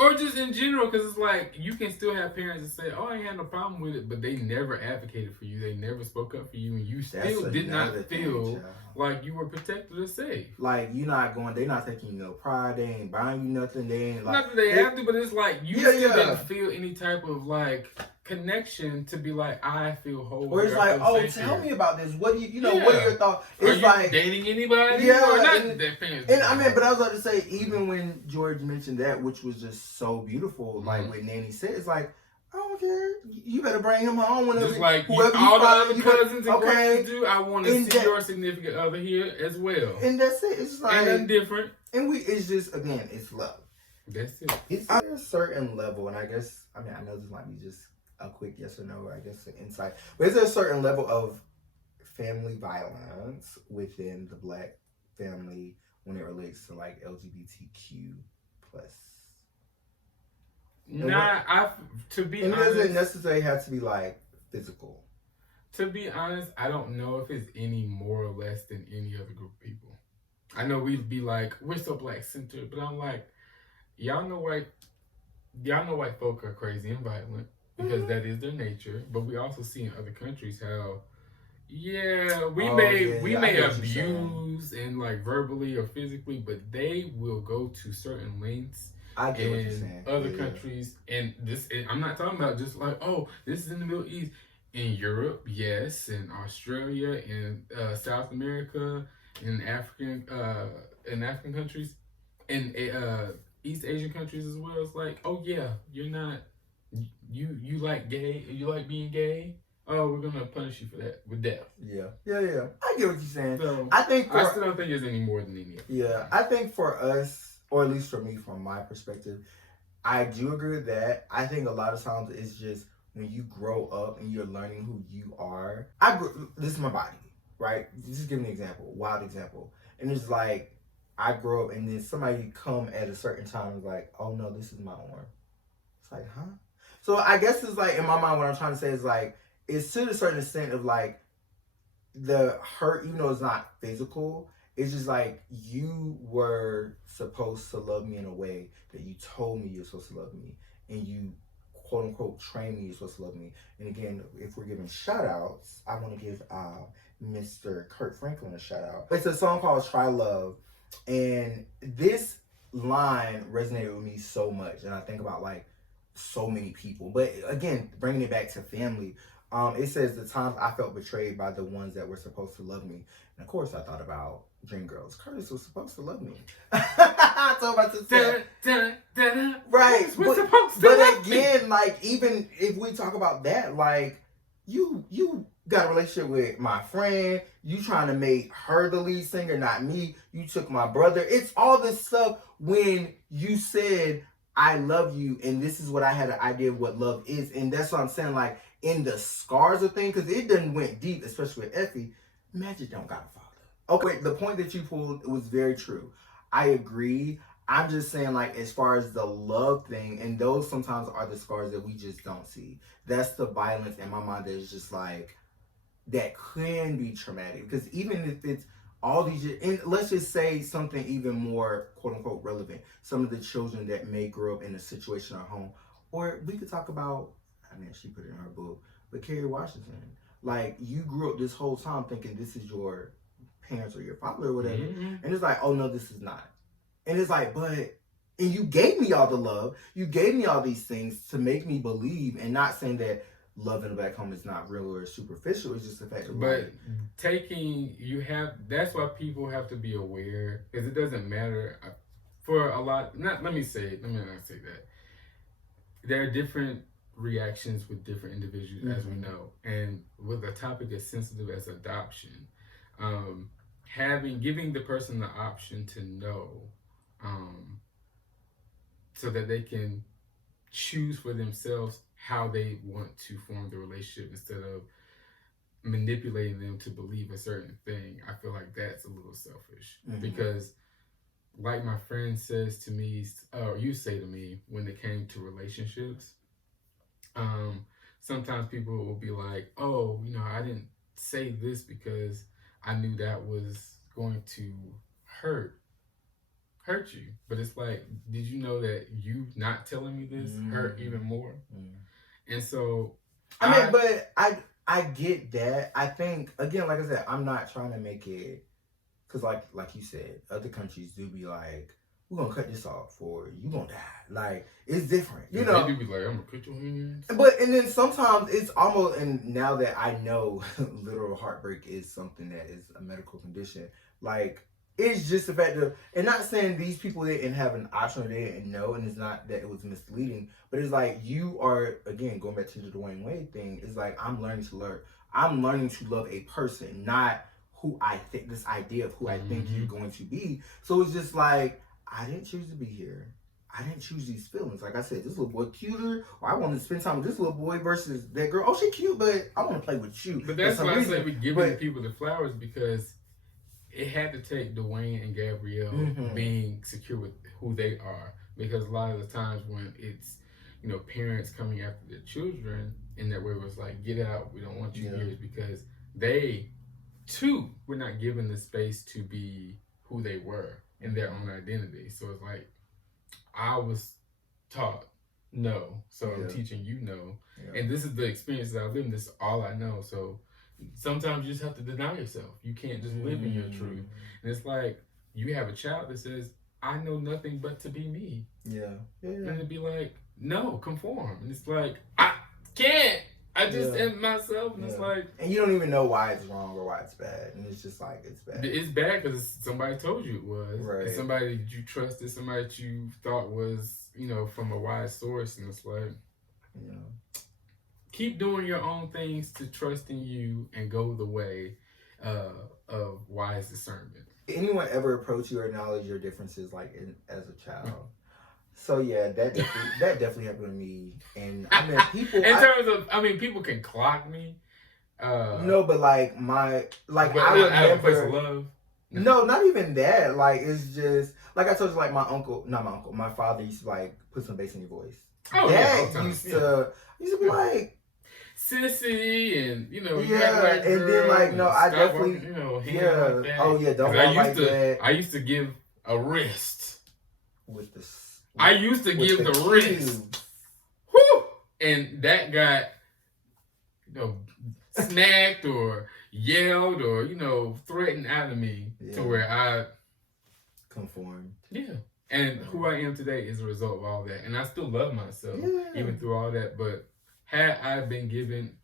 or just in general, because it's like you can still have parents that say, oh, I ain't had no problem with it, but they never advocated for you, they never spoke up for you, and you still did not feel like you were protected or safe. Like, you're not going, they're not taking you no pride, they ain't buying you nothing, they ain't like, not that they have to, but it's like you still didn't feel any type of like connection to be like, I feel whole. Or it's like, oh, tell me about this. What do you know? What are your thoughts? It's like dating anybody? Yeah, or not that parents. And I mean, but I was about to say, even when George mentioned that, which was just so beautiful, like what Nanny said, it's like, I don't care. You better bring him home whenever. Just like all the other cousins and cousins do. I want to see your significant other here as well. And that's it. It's like, and nothing different. And it's just, again, it's love. That's it. It's at a certain level, and I guess, I mean, I know this might be just a quick yes or no, I guess, an insight. But is there a certain level of family violence within the Black family when it relates to like LGBTQ plus? To be honest, it doesn't necessarily have to be like physical. To be honest, I don't know if it's any more or less than any other group of people. I know we'd be like, we're so Black centered, but I'm like, y'all know white folk are crazy and violent because that is their nature. But we also see in other countries how, we may abuse and like verbally or physically, but they will go to certain lengths in other countries. And this, I'm not talking about just like, oh, this is in the Middle East. In Europe, yes, in Australia, in South America, in African countries, in East Asian countries as well. It's like, oh yeah, you're not, you like gay, you like being gay. Oh, we're gonna punish you for that with death. Yeah. I get what you're saying. So, I still don't think there's any more than any. Yeah, I think for us, or at least for me, from my perspective, I do agree with that. I think a lot of times it's just when you grow up and you're learning who you are. This is my body, right? Just give me an example, wild example. And it's like, I grow up and then somebody come at a certain time and is like, oh no, this is my arm. It's like, huh? So I guess it's like, in my mind, what I'm trying to say is like, it's to a certain extent of like, the hurt, even though it's not physical, it's just like, you were supposed to love me in a way that you told me you're supposed to love me. And you, quote unquote, train me, you're supposed to love me. And again, if we're giving shout outs, I want to give Mr. Kurt Franklin a shout out. It's a song called Try Love. And this line resonated with me so much. And I think about like so many people. But again, bringing it back to family, it says the times I felt betrayed by the ones that were supposed to love me. And of course I thought about Dreamgirls. Curtis was supposed to love me. I told my sister. Right. But again, like, even if we talk about that, like, you got a relationship with my friend. You trying to make her the lead singer, not me. You took my brother. It's all this stuff when you said, I love you, and this is what I had an idea of what love is. And that's what I'm saying, like, in the scars of things, because it done went deep, especially with Effie. Magic don't got a father. Okay, the point that you pulled was very true. I agree. I'm just saying, like, as far as the love thing, and those sometimes are the scars that we just don't see. That's the violence in my mind that is just like, that can be traumatic. Because even if it's all these, and let's just say something even more, quote unquote, relevant. Some of the children that may grow up in a situation at home, or we could talk about, I mean, she put it in her book, but Kerry Washington. Like, you grew up this whole time thinking this is your parents or your father or whatever. Mm-hmm. And it's like, oh no, this is not. And it's like, and you gave me all the love. You gave me all these things to make me believe, and not saying that love in the back home is not real or superficial. It's just the fact that, but that's why people have to be aware, because it doesn't matter for a lot. Let me not say that. There are different reactions with different individuals, mm-hmm. as we know, and with a topic as sensitive as adoption, giving the person the option to know, so that they can choose for themselves how they want to form the relationship instead of manipulating them to believe a certain thing. I feel like that's a little selfish, mm-hmm. because like my friend says to me, or you say to me, when it came to relationships, sometimes people will be like, oh, I didn't say this because I knew that was going to hurt you. But it's like, did you know that you not telling me this mm-hmm. hurt even more? Mm-hmm. And so I get that. I think, again, like I said, I'm not trying to make it, because like you said, other countries do be like, we're gonna cut this off or you gonna die. Like, it's different, They do be like, I'm gonna cut your hands. And then sometimes it's almost, and now that I know literal heartbreak is something that is a medical condition, like, it's just the fact that, and not saying these people didn't have an option or they didn't know, and it's not that it was misleading, but it's like, you are, again, going back to the Dwayne Wade thing, it's like, I'm learning to love a person, not who I think, this idea of who I think you're going to be. So it's just like, I didn't choose to be here. I didn't choose these feelings. Like I said, this little boy cuter, or I want to spend time with this little boy versus that girl. Oh, she cute, but I want to play with you. But that's why I say we giving people the flowers, because it had to take Dwayne and Gabrielle mm-hmm. being secure with who they are. Because a lot of the times when it's, parents coming after their children in that way, it was like, get out, we don't want you here, because they too were not given the space to be who they were in their own identity. So it's like, I was taught no, so I'm teaching you no. Yeah. And this is the experience that I've lived. This is all I know. So sometimes you just have to deny yourself. You can't just live in your truth. And it's like you have a child that says, I know nothing but to be me. Yeah. And it'd be like, no, conform. And it's like, I can't. I just am myself. And it's like. And you don't even know why it's wrong or why it's bad. And it's just like, it's bad. It's bad because somebody told you it was. Right. And somebody that you trusted, somebody that you thought was, you know, from a wise source. And it's like, keep doing your own things to trust in you and go the way of wise discernment. Anyone ever approach you or acknowledge your differences like as a child? So yeah, that definitely happened to me. And I mean, people. terms of, I mean, people can clock me. No, but I remember. I have a place of love. No, not even that. Like it's just like I told you. Like my father used to like put some bass in your voice. Oh used to be like. Sissy and and then like no, I definitely like that. Oh yeah, don't walk like that. I used to give a wrist with the. I used to give the wrist. Whoo! And that got snagged or yelled or threatened out of me to where I conformed. Yeah. And who I am today is a result of all that. And I still love myself even through all that, but had I been given,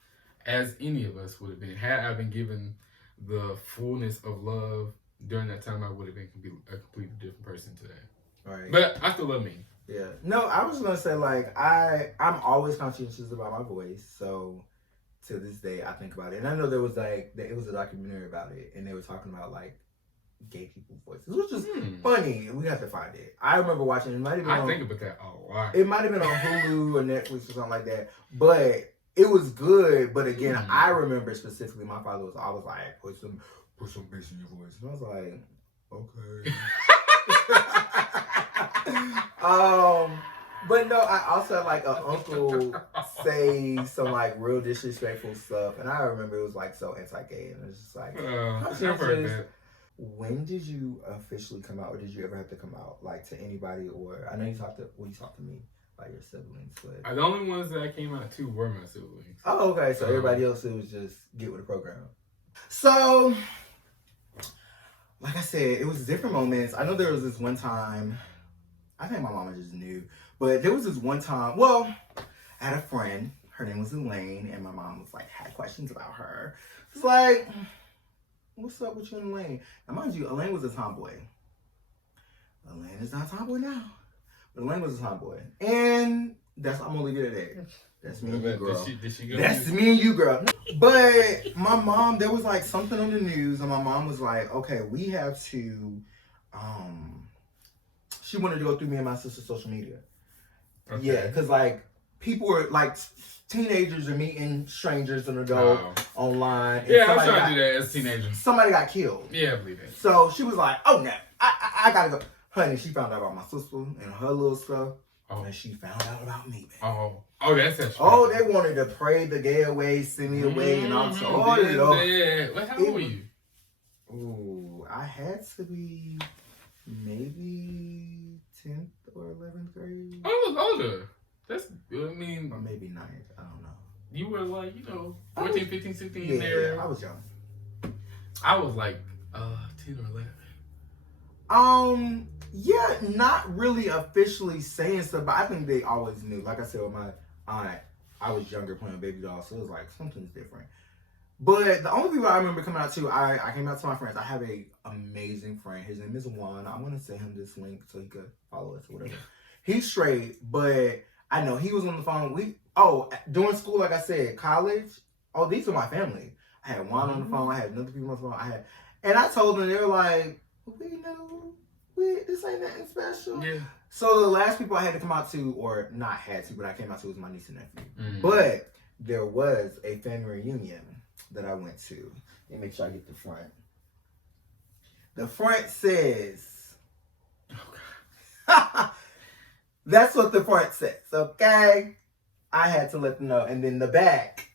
as any of us would have been, had I been given the fullness of love during that time, I would have been a completely different person today. Right. But I still love me. Yeah. No, I was going to say, like, I'm always conscientious about my voice. So to this day, I think about it. And I know there was, like, it was a documentary about it. And they were talking about, like, gay people's voices, which is funny. We have to find it. I remember watching it. It might have been think about that a lot. It might have been on Hulu or Netflix or something like that. But it was good. But again, I remember specifically my father was always like, put some bass in your voice. And I was like, okay. But no, I also had like an uncle say some like real disrespectful stuff. And I remember it was like so anti-gay. And it was just like, I've heard that. When did you officially come out, or did you ever have to come out, like, to anybody? Or I know you talked to me, like your siblings, but the only ones that I came out to were my siblings. Oh, okay. So everybody else, it was just get with the program. So, like I said, it was different moments. I know there was this one time. I think my mama just knew, but there was this one time. Well, I had a friend. Her name was Elaine, and my mom was like had questions about her. It's like, what's up with you and Elaine? Now, mind you, Elaine was a tomboy. Elaine is not a tomboy now. But Elaine was a tomboy. And I'm going to leave it at that. That's me and you, girl. Did she go That's me and you, girl. But my mom, there was like something on the news, and my mom was like, okay, we have to, she wanted to go through me and my sister's social media. Okay. Yeah, because like, people were like, teenagers are meeting strangers and adults online. Yeah, I was trying to do that as teenagers. Somebody got killed. Yeah, I believe that. So she was like, oh no, I gotta go. Honey, she found out about my sister and her little stuff. Oh. And she found out about me, man. Oh, that's interesting. Oh, they wanted to pray the gay away, send me away, and all. Yeah. How old were you? Ooh, I had to be maybe 10th or 11th grade. I was older. That's, I mean... Or maybe 9th. I don't know. You were like, 14, 15, 16 there. Yeah, I was young. I was like 10 or 11. Yeah, not really officially saying stuff, but I think they always knew. Like I said with my aunt, I was younger playing baby doll, so it was like, something's different. But the only people I remember coming out to, I came out to my friends. I have a amazing friend. His name is Juan. I'm going to send him this link so he could follow us or whatever. He's straight, but I know he was on the phone. During school, like I said, college, these are my family. I had Juan on the phone. I had another people on the phone. And I told them, they were like, we know, this ain't nothing special. Yeah. So the last people I had to come out to, or not had to, but I came out to, was my niece and nephew. Mm-hmm. But there was a family reunion that I went to. Let me make sure I get the front. The front says, that's what the front says, okay? I had to let them know. And then the back,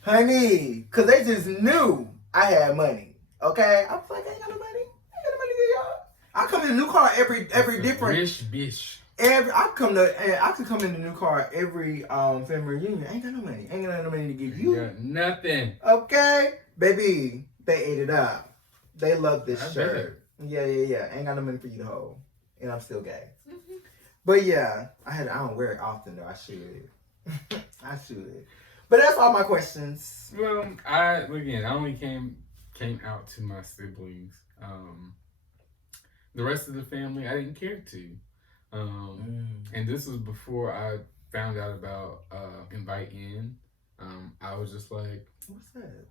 honey, because they just knew I had money, okay? I was like, I ain't got no money. I ain't got no money to give y'all. I come in a new car every different. Rich bitch. I could come in the new car every family reunion. Ain't got no money. Ain't got no money to give you. Got nothing. Okay, baby. They ate it up. They love this shirt. Yeah. Ain't got no money for you to hold, and I'm still gay. But yeah, I don't wear it often though. I should. I should. But that's all my questions. Well, I only came out to my siblings. The rest of the family, I didn't care to. And this was before I found out about invite in. I was just like, what's that?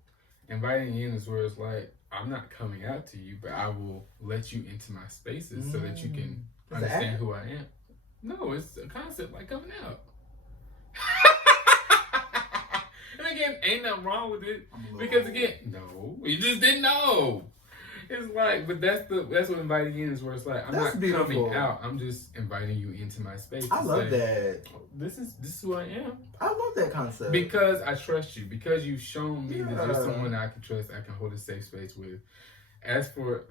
Inviting in is where it's like, I'm not coming out to you, but I will let you into my spaces so that you can understand who I am. No, it's a concept like coming out. And again, ain't nothing wrong with it. Because again, no, you just didn't know. It's like, but that's what inviting in is, where it's like, I'm not coming out. I'm just inviting you into my space. I love that. Oh, this is who I am. I love that concept. Because I trust you. Because you've shown me that you're someone I can trust. I can hold a safe space with. As for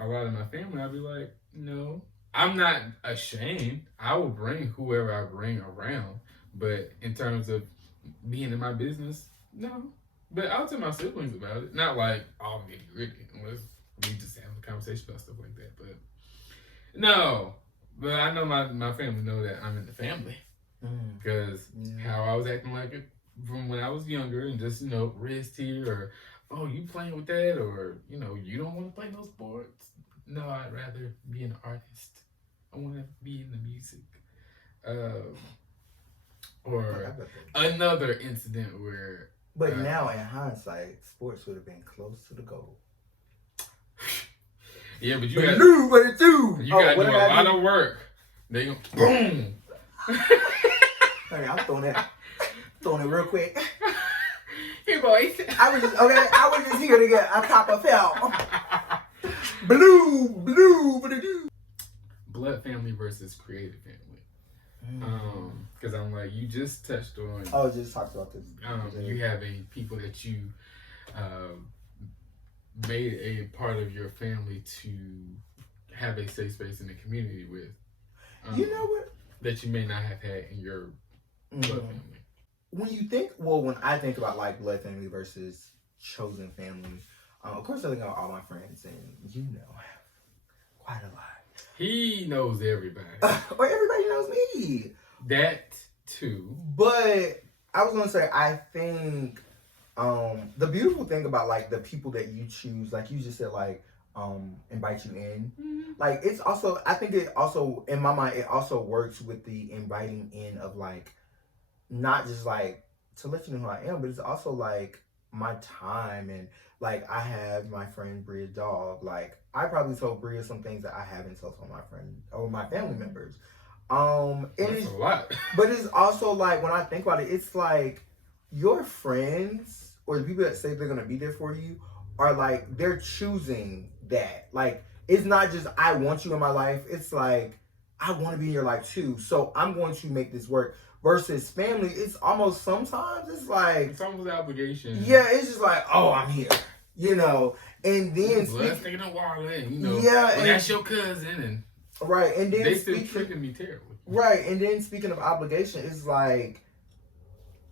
a lot of my family, I'll be like, no, I'm not ashamed. I will bring whoever I bring around. But in terms of being in my business, no. But I'll tell my siblings about it. Not like all nitty gritty, unless we just have a conversation about stuff like that. But no. But I know my family know that I'm in the family. Because how I was acting like it from when I was younger, and just, wrist here, or, oh, you playing with that, or, you don't want to play no sports. No, I'd rather be an artist. I want to be in the music. Or another incident where... But now, in hindsight, sports would have been close to the goal. Yeah, but you got to do a lot of work. They go, boom! Okay, I'm throwing it real quick. Here, boys. I was just here to get a cup of film. Blue. Blood family versus creative family. Because I'm like, you just touched on. Oh, just talked about this. You having people that you made a part of your family to have a safe space in the community with. You know what? That you may not have had in your blood family. When I think about like blood family versus chosen family, of course I think about all my friends, and quite a lot. He knows everybody. Or everybody knows me. That too. But I was gonna say, I think the beautiful thing about like the people that you choose, like you just said, like invite you in. Like it's also, I think it also, in my mind, it also works with the inviting in of like, not just like to let you know who I am, but it's also like my time. And like I have my friend Bria's dog. Like I probably told Bria some things that I haven't told some of my friends or my family members. That's a lot. But it's also like, when I think about it, it's like your friends or the people that say they're gonna be there for you are like, they're choosing that. Like it's not just I want you in my life. It's like I want to be in your life too. So I'm going to make this work. Versus family, it's almost sometimes it's like it's almost an obligation. Yeah, it's just like, oh, I'm here, and then blood's taking a while in, yeah, and that's your cousin, and right, and then they still tricking me terribly. Right, and then speaking of obligation, it's like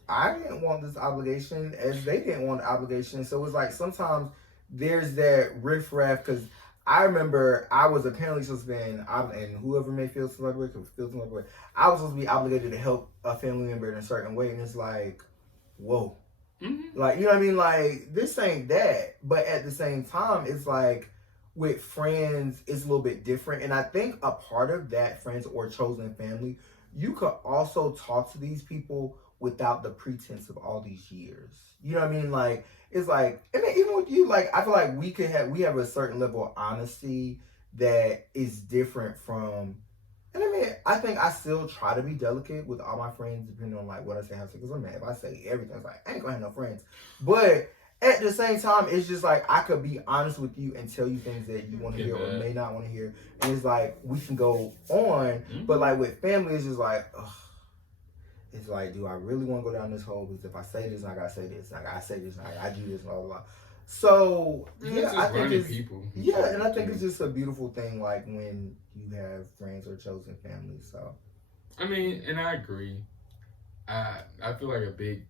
I didn't want this obligation as they didn't want the obligation, so it's like sometimes there's that riffraff because. I remember I was apparently supposed to be and whoever may feel some other way could feel some other way. I was supposed to be obligated to help a family member in a certain way, and it's like, whoa. Like, you know what I mean? Like, this ain't that. But at the same time, it's like, with friends, it's a little bit different. And I think a part of that, friends or chosen family, you could also talk to these people without the pretense of all these years. You know what I mean? Like, it's like, and then even with you, like, I feel like we have a certain level of honesty that is different from, and I mean, I think I still try to be delicate with all my friends, depending on like what I say, how to say, because if I say everything, it's like, I ain't gonna have no friends. But at the same time, it's just like, I could be honest with you and tell you things that you want to hear or may not want to hear. And it's like, we can go on, but like with family, it's just like, ugh. It's like, do I really want to go down this hole? Because if I say this, I gotta say this, I gotta say this, I gotta do this, blah, blah, blah. So yeah, I think it's people. Yeah, and I think it's just a beautiful thing, like when you have friends or chosen family. So I mean, and I agree. I feel like a big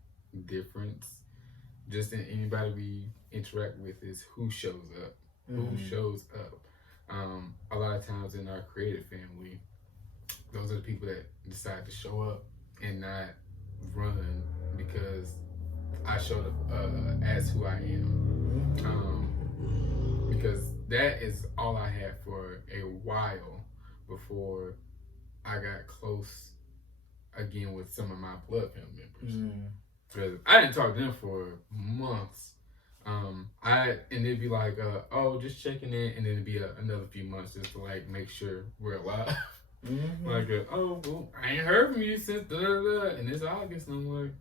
difference just in anybody we interact with is who shows up. Who shows up. A lot of times in our creative family, those are the people that decide to show up and not run because I showed up as who I am. Because that is all I had for a while before I got close again with some of my blood family members. Because I didn't talk to them for months. And it'd be like, oh, just checking in, and then it'd be another few months just to like make sure we're alive. Like, oh, well, I ain't heard from you since and it's August, and I'm like,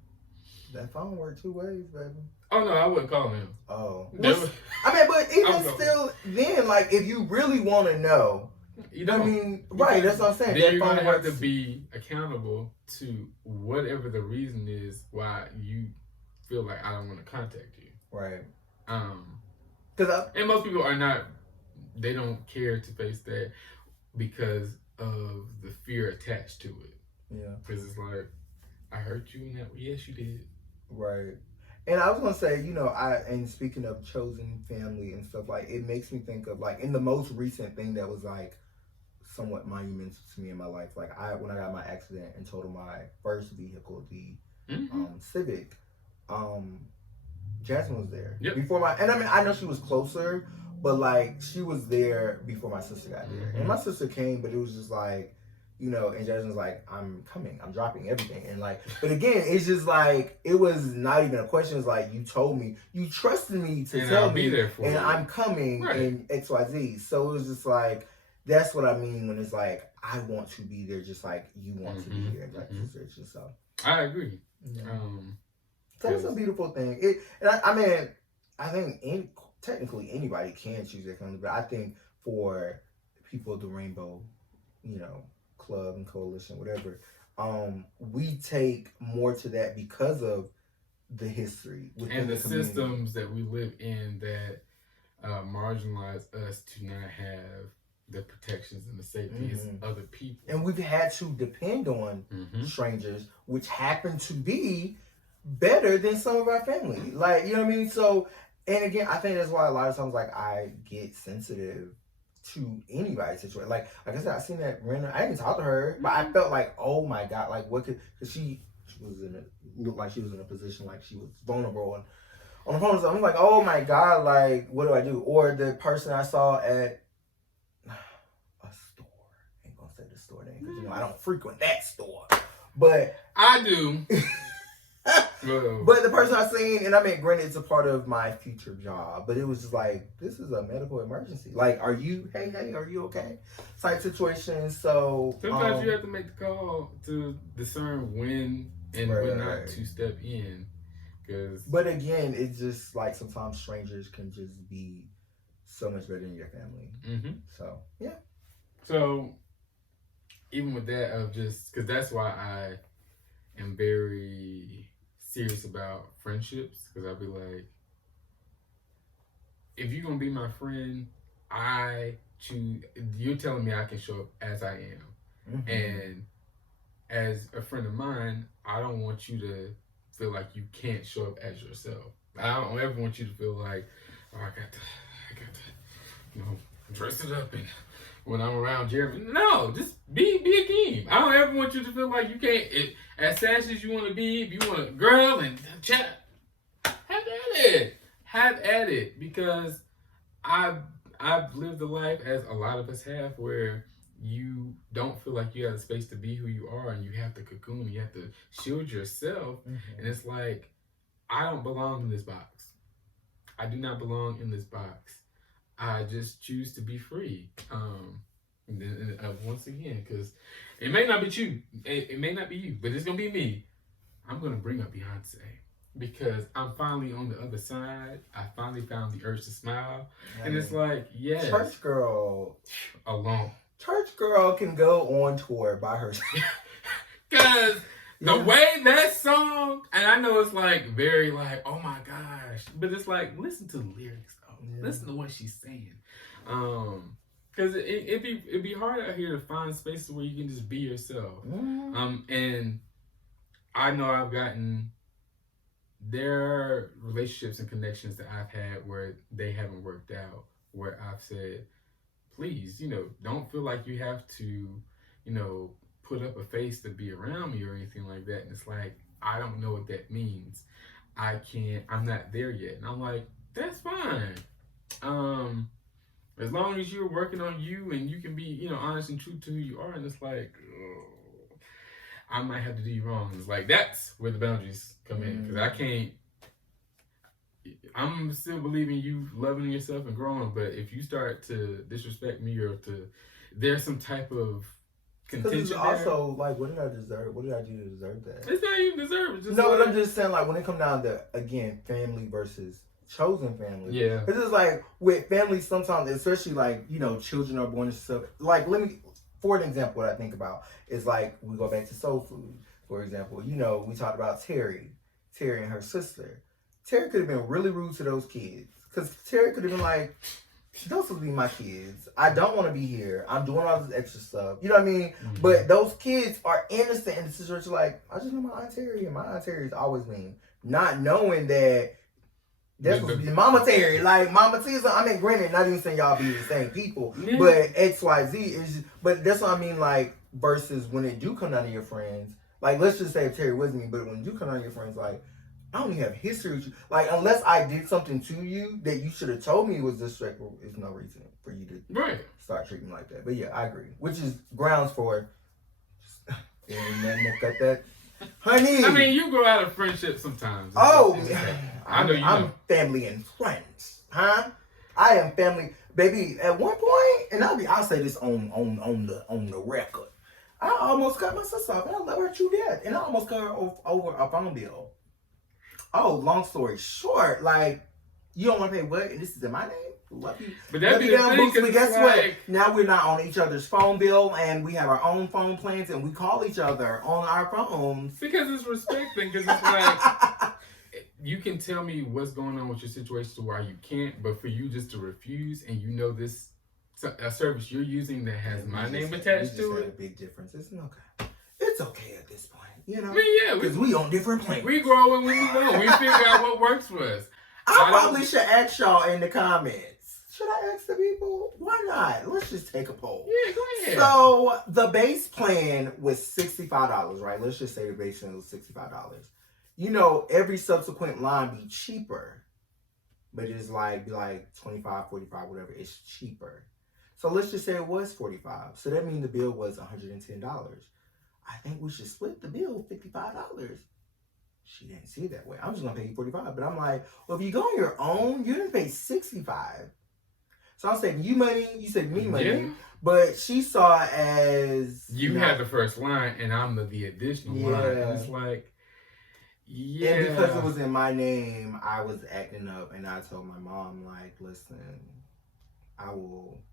that phone worked 2 ways, baby. Oh no, I wouldn't call him. Oh, I mean, but even still, then like if you really want to know, you know, I mean, right? That's what I'm saying. Then you're gonna have to be accountable to whatever the reason is why you feel like I don't want to contact you. Right. And most people are not. They don't care to face that because of the fear attached to it. Yeah. Because it's like, I hurt you in that. Yes, you did. Right. And I was gonna say, you know, and speaking of chosen family and stuff, like it makes me think of like in the most recent thing that was like somewhat monumental to me in my life. Like when I got my accident and totaled my first vehicle, the Civic, Jasmine was there before and I mean I know she was closer, but like she was there before my sister got there, and my sister came, but it was just like, you know, and Jasmine's like, I'm coming, I'm dropping everything, and like, but again, it's just like it was not even a question. It's like you told me, you trusted me to tell me, and I'm coming, and XYZ. So it was just like that's what I mean when it's like I want to be there, just like you want to be there, like situation. So I agree. Yeah. So it's a beautiful thing. I mean, I think technically anybody can choose their family, but I think for people of the rainbow, you know, club and coalition, whatever, we take more to that because of the history and the systems that we live in that marginalize us to not have the protections and the safety as other people. And we've had to depend on strangers, which happen to be better than some of our family. Like, you know what I mean? So, and again, I think that's why a lot of times, like, I get sensitive to anybody's situation. Like I said, I seen that random, I didn't talk to her, but I felt like, oh my God, like what could, because she was looked like she was in a position like she was vulnerable on the phone. So I'm like, oh my God, like, what do I do? Or the person I saw at a store, I ain't gonna say the store name, because, you know, I don't frequent that store, but I do. But the person I seen, and I mean, granted, it's a part of my future job, but it was just like, this is a medical emergency. Like, are you, hey, are you okay? Type situation. So sometimes you have to make the call to discern when and when not to step in. But again, it's just like sometimes strangers can just be so much better than your family. So yeah. So even with that, of just because that's why I am very serious about friendships, because I'll be like, if you're gonna be my friend, you're telling me I can show up as I am, and as a friend of mine, I don't want you to feel like you can't show up as yourself. I don't ever want you to feel like, oh, I got to, you know, dress it up and when I'm around Jeremy. No, just be Akeem. I don't ever want you to feel like you can't, as sassy as you want to be, if you want a girl and chat, have at it, because I've lived a life, as a lot of us have, where you don't feel like you have the space to be who you are, and you have to cocoon, you have to shield yourself, and it's like, I don't belong in this box. I do not belong in this box. I just choose to be free. Once again, because it may not be you, it may not be you, but it's gonna be me. I'm gonna bring up Beyonce because I'm finally on the other side. I finally found the urge to smile, and it's like, yes, church girl alone. Church girl can go on tour by herself. Cause The way that song, and I know it's like very like, oh my gosh, but it's like, listen to the lyrics though. Yeah. Listen to what she's saying. Because it'd be hard out here to find spaces where you can just be yourself. And I know there are relationships and connections that I've had where they haven't worked out, where I've said, please, don't feel like you have to, put up a face to be around me or anything like that. And it's like, I don't know what that means. I'm not there yet. And I'm like, that's fine. As long as you're working on you and you can be, honest and true to who you are. And it's like, I might have to do you wrong. And it's like, that's where the boundaries come in. Because I'm still believing you loving yourself and growing. But if you start to disrespect me or there's some type of contention it's also like, what did I deserve? What did I do to deserve that? It's not even deserve. It's just no, but I'm just saying, like, when it comes down to, again, family versus chosen family. Yeah. It's just like, with family, sometimes, especially like, children are born and stuff. Like, for an example, what I think about is like, we go back to soul food, for example. We talked about Terry and her sister. Terry could have been really rude to those kids. Because Terry could have been like, those will be my kids. I don't want to be here. I'm doing all this extra stuff. You know what I mean? Mm-hmm. But those kids are innocent in the situation. Like, I just know my Aunt Terry, and my Aunt Terry is always mean. Not knowing that that's supposed to be Mama Terry. Like, Mama T is, granted, not even saying y'all be the same people, but XYZ is, but that's what I mean, like, versus when it do come down to your friends. Like, let's just say if Terry was me, but when it do come down to your friends, like, I don't even have history with you. Like, unless I did something to you that you should have told me was disrespectful, there's no reason for you to start treating me like that. But yeah, I agree. Which is grounds for cut that. Honey. I mean, you grow out of friendship sometimes. I'm family and friends. Huh? I am family. Baby, at one point, and I'll say this on the record. I almost cut my sister off and I let her chew death. And I almost cut her over a phone bill. Oh, long story short, like, you don't want to pay what? And this is in my name? Love you. But that'd be the thing, but guess what? Now we're not on each other's phone bill, and we have our own phone plans, and we call each other on our phones. Because it's respecting, because it's like, you can tell me what's going on with your situation to why you can't, but for you just to refuse, and this, a service you're using that has my name attached to it. A big difference. It's okay. It's okay at this point. Because we on different planes. We grow and we move on. We figure out what works for us. I probably should ask y'all in the comments. Should I ask the people? Why not? Let's just take a poll. Yeah, go ahead. So the base plan was $65, right? Let's just say the base plan was $65. Every subsequent line be cheaper, but it's be like 25, 45, whatever. It's cheaper. So let's just say it was $45. So that means the bill was $110. I think we should split the bill, $55. She didn't see it that way. I'm just going to pay you $45. But I'm like, well, if you go on your own, you're going to pay $65. So I'm saving you money, you saving me money. Yeah. But she saw it as... You had the first line, and I'm the additional line. And it's like, yeah. And because it was in my name, I was acting up. And I told my mom, like, listen, I will...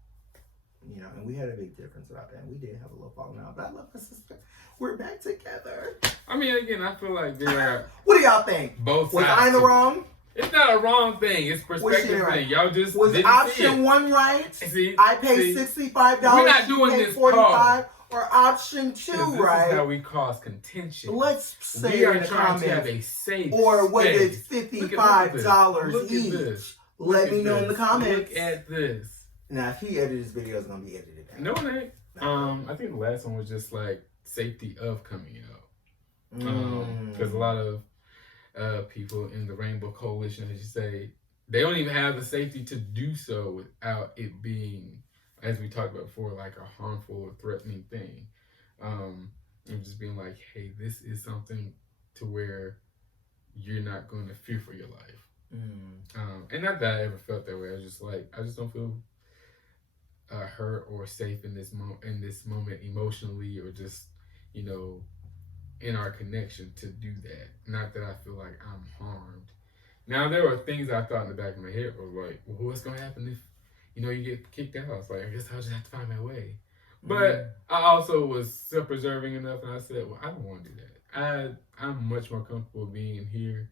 and we had a big difference about that. We did have a little falling out, but I love my sister. We're back together. I mean, again, I feel like there are... What do y'all think? Both sides. Was I in the wrong? It's not a wrong thing. It's perspective thing. Y'all just was didn't option one right? See, I paid $65. We're not doing this $45. Or option two, right? This is how we cause contention. Let's say we are trying to have a safe or was it $55 each? Let me know in the comments. Look at this. Now, if he edited this video, it's going to be edited down. No, it ain't. I think the last one was just like safety of coming out. Because a lot of people in the Rainbow Coalition, as you say, they don't even have the safety to do so without it being, as we talked about before, like a harmful or threatening thing. And just being like, hey, this is something to where you're not going to fear for your life. And not that I ever felt that way. I was just like, I just don't feel hurt or safe in this moment emotionally, or just, in our connection to do that. Not that I feel like I'm harmed. Now, there were things I thought in the back of my head was like, well, what's going to happen if, you get kicked out? I was like, I guess I'll just have to find my way. But I also was self-preserving enough, and I said, well, I don't want to do that. I'm much more comfortable being here,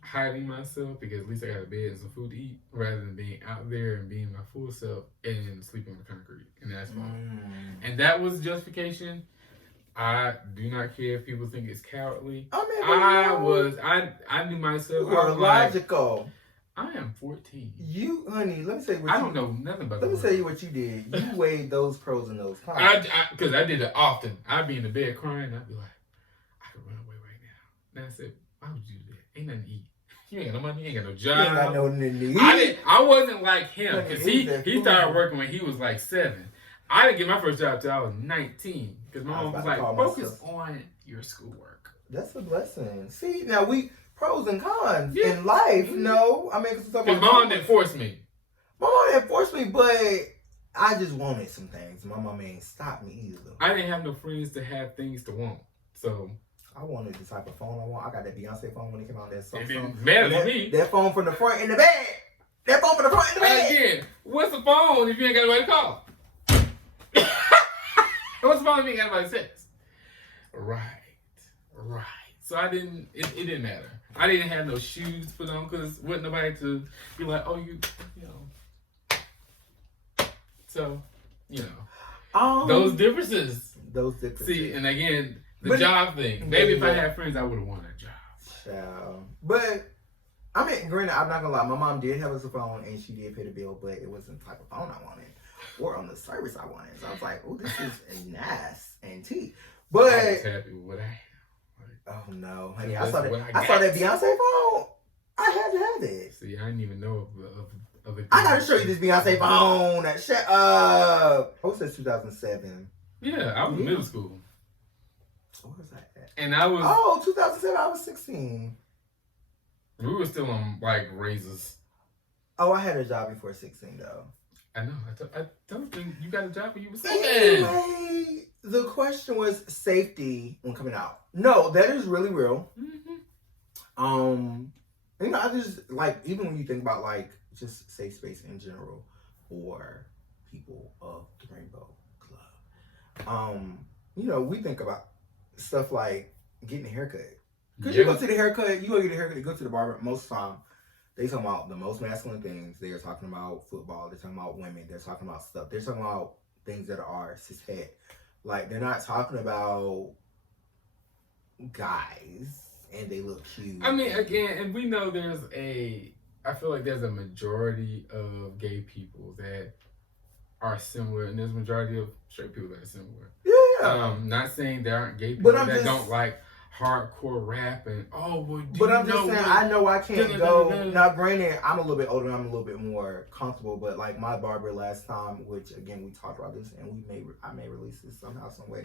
hiding myself because at least I got a bed and some food to eat, rather than being out there and being my full self and sleeping on the concrete and asphalt. And that was justification. I do not care if people think it's cowardly. I knew myself. You are logical. I am 14. You, honey, let me tell you what I don't know nothing about Let me tell you what you did. You weighed those pros and those cons. Because I did it often. I'd be in the bed crying. I'd be like, I could run away right now. And I said, why would you do that? Ain't nothing to eat. You ain't got no money. You ain't got no job. You ain't got no nothing to eat. I wasn't like him. Because he started working when he was like 7. I didn't get my first job till I was 19. Because my mom was like, focus on your schoolwork. That's a blessing. See, now pros and cons in life. No, I mean, because my mom didn't force me. My mom didn't force me, but I just wanted some things. My mom ain't stopped me either. I didn't have no friends to have things to want, so I wanted the type of phone I want. I got that Beyonce phone when it came out. That Samsung. It didn't matter to me. That phone from the front in the bed. That phone from the front in the bed. Again, what's a phone if you ain't got nobody to call? What's a phone if you ain't got nobody to text? Right. So it didn't matter. I didn't have no shoes to put on because wasn't nobody to be like, oh, you know. So, you know. Those differences. See, and again, the job thing. Maybe if I had friends, I would have wanted a job. Child. But, I mean, granted, I'm not going to lie. My mom did have us a phone and she did pay the bill, but it wasn't the type of phone I wanted or on the service I wanted. So I was like, oh, this is nice and tea. But I was happy with what I had. Oh no, honey! I saw that Beyonce phone. I had to have it. See, I didn't even know of it. I gotta show you this Beyonce phone. Shut up. I was in 2007. Yeah, I was in middle school. Where was I at? And I was 2007. I was 16. We were still on like razors. Oh, I had a job before 16 though. I know. I don't think you got a job when you were 16. Anyway, the question was safety when coming out. No, that is really real. Mm-hmm. You know, I just like even when you think about like just safe space in general or people of the Rainbow Club. You know, we think about stuff like getting a haircut. Because you go to the haircut, you go get a haircut, you go to the barber, most of the time, they talking about the most masculine things. They are talking about football. They're talking about women. They're talking about stuff. They're talking about things that are cishet. Like, they're not talking about guys and they look cute. I mean, again, and we know I feel like there's a majority of gay people that are similar, and there's a majority of straight people that are similar. Yeah. Not saying there aren't gay people that don't like hardcore rap and but I'm just saying I know I can't go. Now granted, I'm a little bit older, I'm a little bit more comfortable, but like my barber last time, which again we talked about this and I may release this somehow, some way.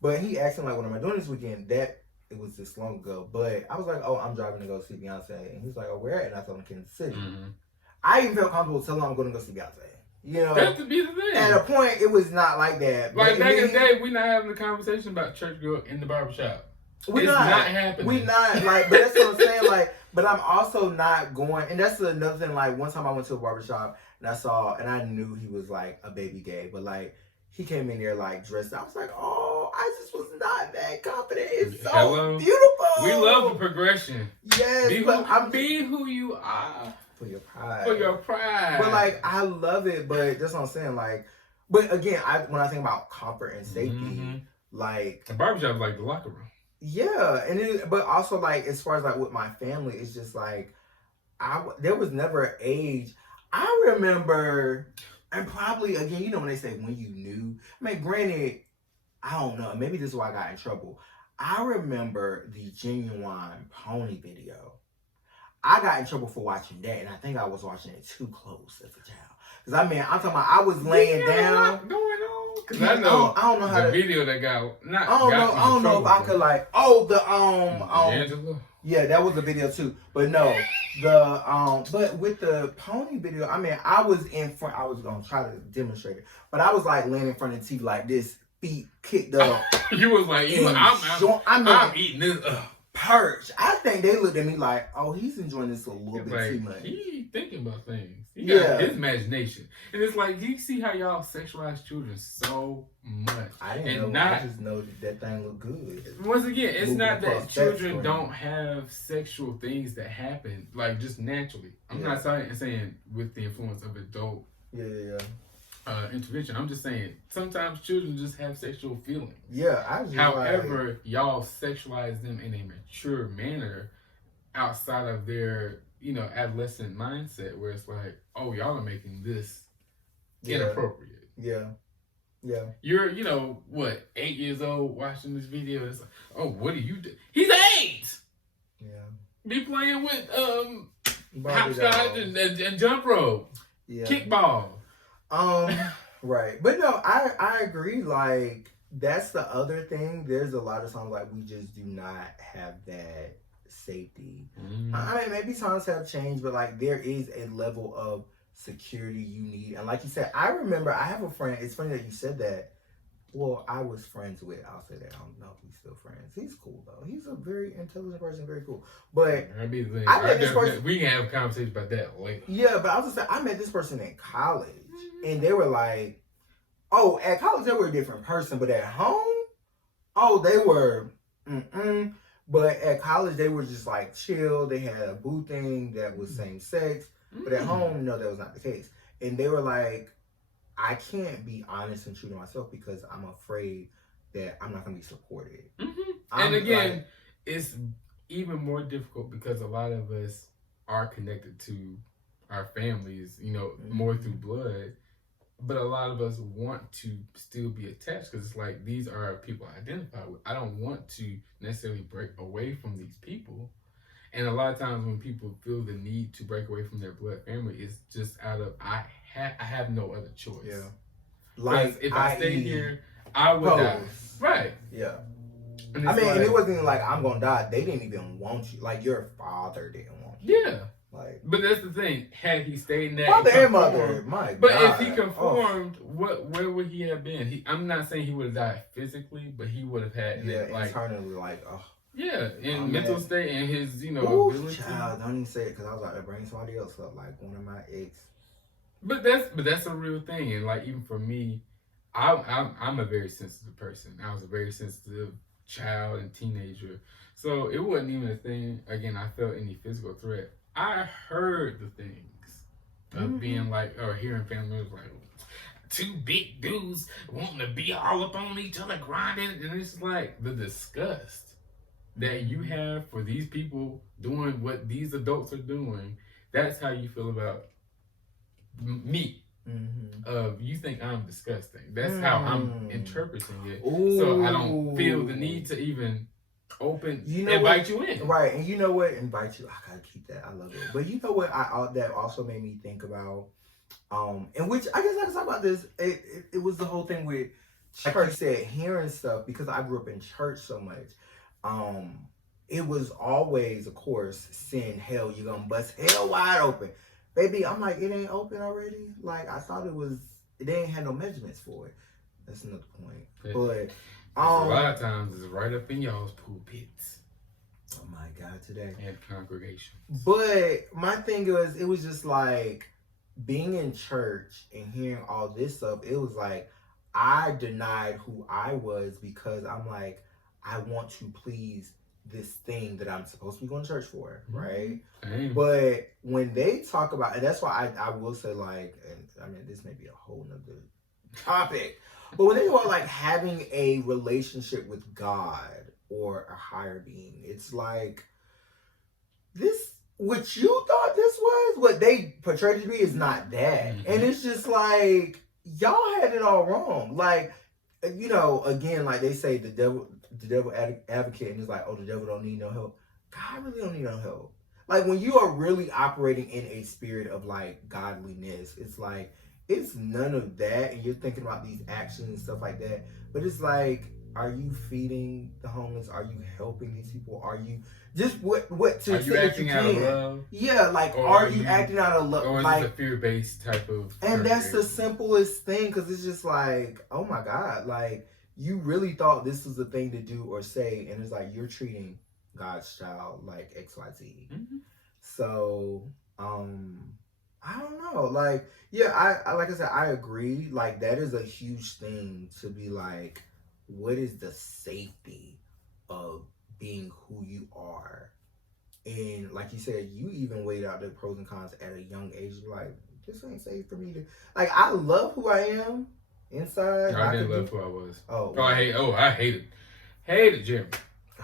But he asked him like, what am I doing this weekend? It was this long ago. But I was like, oh, I'm driving to go see Beyonce. And he's like, oh, where at? And I told him Kansas City. Mm-hmm. I even felt comfortable telling him I'm gonna go see Beyonce. You know, that's to be the thing. At a point it was not like that. Like back in the day, we're not having a conversation about church girl in the barbershop. It's not happening. We not like, but that's what I'm saying. Like, but I'm also not going. And that's another thing. Like, one time I went to a barbershop and I knew he was like a baby gay, but like he came in there like dressed. I was like, oh, I just was not that confident. It's so beautiful. We love the progression. Yes, be who you are for your pride. For your pride. But like, I love it. But that's what I'm saying. Like, but again, when I think about comfort and safety, like the barbershop is like the locker room. Yeah, but also like as far as like with my family, it's just like there was never an age. I remember, and probably again, you know when they say when you knew. I mean, granted, I don't know. Maybe this is why I got in trouble. I remember the Genuine Pony video. I got in trouble for watching that, and I think I was watching it too close as a child. Because I mean, I'm talking about I was laying down. Going on. I don't know how the video that got I don't know if I could like Angela. Yeah, that was the video too. But no, but with the pony video, I mean, I was in front. I was gonna try to demonstrate it, but I was like laying in front of the TV like this, feet kicked up. You was like, I'm eating this up. Perch. I think they looked at me like, oh, he's enjoying this a little bit too much. He thinking about things. He got Yeah. his imagination. And it's like, do you see how y'all sexualize children so much? I didn't know. I just know that thing looked good. Once again, it's not that children that don't have sexual things that happen, like, just naturally. I'm not saying with the influence of adult intervention. I'm just saying sometimes children just have sexual feelings. Yeah, I just however, y'all sexualize them in a mature manner outside of their, you know, adolescent mindset where it's like, oh, y'all are making this inappropriate. Yeah. Yeah. You're, you know, what, 8 years old watching this video. It's like, oh, what do you do? He's 8! Yeah. Be playing with hopscotch and jump rope. Yeah. Kickball. Right. But no, I agree. Like, that's the other thing. There's a lot of times like we just do not have that safety. I mean, maybe times have changed, but like there is a level of security you need. And like you said, I remember I have a friend. It's funny that you said that. Well, I was friends with, I'll say that. I don't know if we're still friends. He's cool though. He's a very intelligent person, very cool. But I met this person. We can have a conversation about that later. Yeah, but I was just saying, I met this person in college, and they were like, oh, at college they were a different person, but at home, oh, they were, But at college they were just like chill. They had a boo thing that was same sex, but at home, no, that was not the case. And they were like, I can't be honest and true to myself because I'm afraid that I'm not going to be supported. And again, it's even more difficult because a lot of us are connected to our families, you know, more through blood. But a lot of us want to still be attached because it's like, these are people I identify with. I don't want to necessarily break away from these people. And a lot of times when people feel the need to break away from their blood family, it's just out of, I have no other choice. Yeah. Like, if I stay here, I would die. Right. Yeah. I mean, and it wasn't even like, I'm going to die. They didn't even want you. Like, your father didn't want you. Yeah. Like, but that's the thing. Had he stayed in that father and mother, my but God. if he conformed, where would he have been? I'm not saying he would have died physically, but he would have had internally like, in mental state and his, you know, ability. Child, don't even say it because I was like to bring somebody else up, like one of my ex. But that's a real thing, and like even for me, I'm a very sensitive person. I was a very sensitive child and teenager, so it wasn't even a thing. Again, I felt any physical threat. I heard the things of being like, or hearing family members like, two big dudes wanting to be all up on each other, grinding, and it's like the disgust that you have for these people doing what these adults are doing. That's how you feel about me. You think I'm disgusting. That's how I'm interpreting it. So I don't feel the need to even invite you in. Right. And you know what? Invite you. I gotta keep that. I love it. But you know what that also made me think about, and which I guess I can talk about this. It was the whole thing with church. Like you said, hearing stuff, because I grew up in church so much. It was always, of course, sin, hell, you're gonna bust hell wide open. Baby, I'm like, it ain't open already? Like, I thought they ain't had no measurements for it. That's another point. Yeah. But a lot of times it's right up in y'all's pulpits. Oh my God, today. And congregations. But my thing was, it was just like being in church and hearing all this stuff, it was like I denied who I was because I'm like, I want to please this thing that I'm supposed to be going to church for, right? But when they talk about, and that's why I will say, like, and I mean, this may be a whole nother topic, but when they talk about like having a relationship with God or a higher being, it's like this, what you thought this was, what they portrayed it to be is not that. And it's just like, y'all had it all wrong. Like, you know, again, like they say, the devil advocate, and it's like, oh, the devil don't need no help. God really don't need no help. Like, when you are really operating in a spirit of like godliness, it's like, it's none of that, and you're thinking about these actions and stuff like that. But it's like, are you feeding the homeless? Are you helping these people? Are you just what to are you acting out of love? Yeah, like, are you acting out of love? Or is like, it a fear-based type of? And that's the simplest thing, because it's just like, oh my God, like, you really thought this was the thing to do or say, and it's like you're treating God's child like XYZ. So, I don't know. Like, yeah, I like I said, I agree. Like, that is a huge thing to be like, what is the safety of being who you are? And like you said, you even weighed out the pros and cons at a young age. Like, this ain't safe for me to. Like, I love who I am inside. I didn't love who I was. Oh, I hated Jeremy.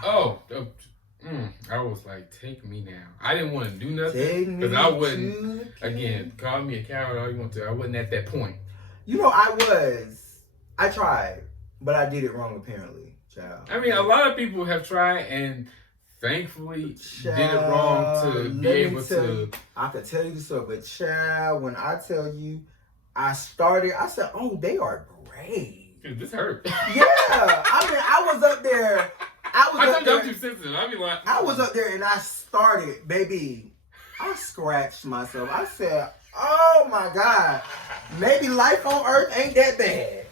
I was like, take me now. I didn't want to do nothing because I wouldn't. Again, call me a coward all you want to. I wasn't at that point. You know, I tried, but I did it wrong apparently, child. I mean, a lot of people have tried and thankfully did it wrong to be able to. I could tell you the story, but child, when I tell you, I said, oh, they are brave. Dude, this hurt. Yeah, I mean, I was up there. I'm too sensitive. I be like, I was up there and I started, baby. I scratched myself. I said, oh my God, maybe life on Earth ain't that bad.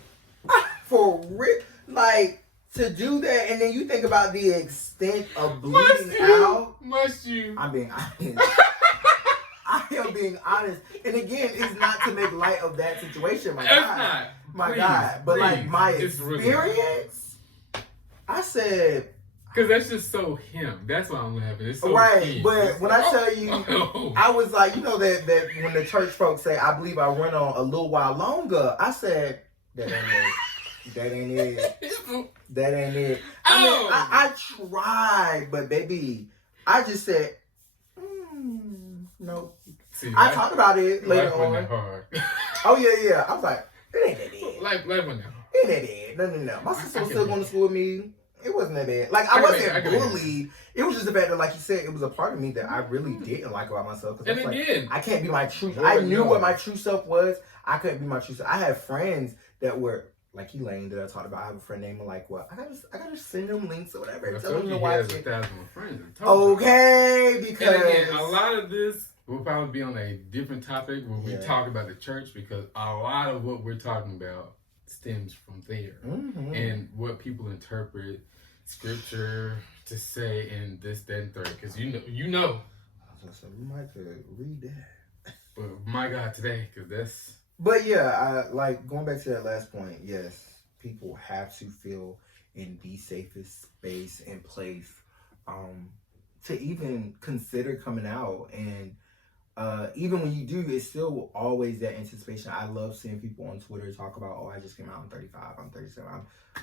For real. Like, to do that, and then you think about the extent of bleeding out. Must you? I'm being honest. I am being honest. And again, it's not to make light of that situation, my God. It's not. My Please, God. But like my it's experience, I said. Because that's just so him. That's why I'm laughing. It's so right. him. But when I tell you, I was like, you know that when the church folks say, I believe I run on a little while longer, I said, that ain't it. That ain't it. That ain't it. I mean, I tried, but baby, I just said, no. See, I talked about it later on. That hard. Oh, yeah. I was like, it ain't that bad. Life went down. It ain't that bad. No. My sister was still going to school with me. It wasn't that bad. Like, I wasn't bullied. It was just the fact that, like you said, it was a part of me that I really didn't like about myself. And again, I can't be my true. I knew what my true self was. I couldn't be my true self. I had friends that were like Elaine that I talked about. I have a friend named like what? I gotta send them links or whatever. I told you he has 1,000 friends. Okay, because and again, a lot of this will probably be on a different topic when we talk about the church, because a lot of what we're talking about stems from there and what people interpret scripture to say and this, that, and third. Because you know. So we might could read that. But my God, today, because that's. But yeah, I like going back to that last point. Yes, people have to feel in the safest space and place to even consider coming out. And even when you do, it's still always that anticipation. I love seeing people on Twitter talk about, oh, I just came out, I'm 35, I'm 37,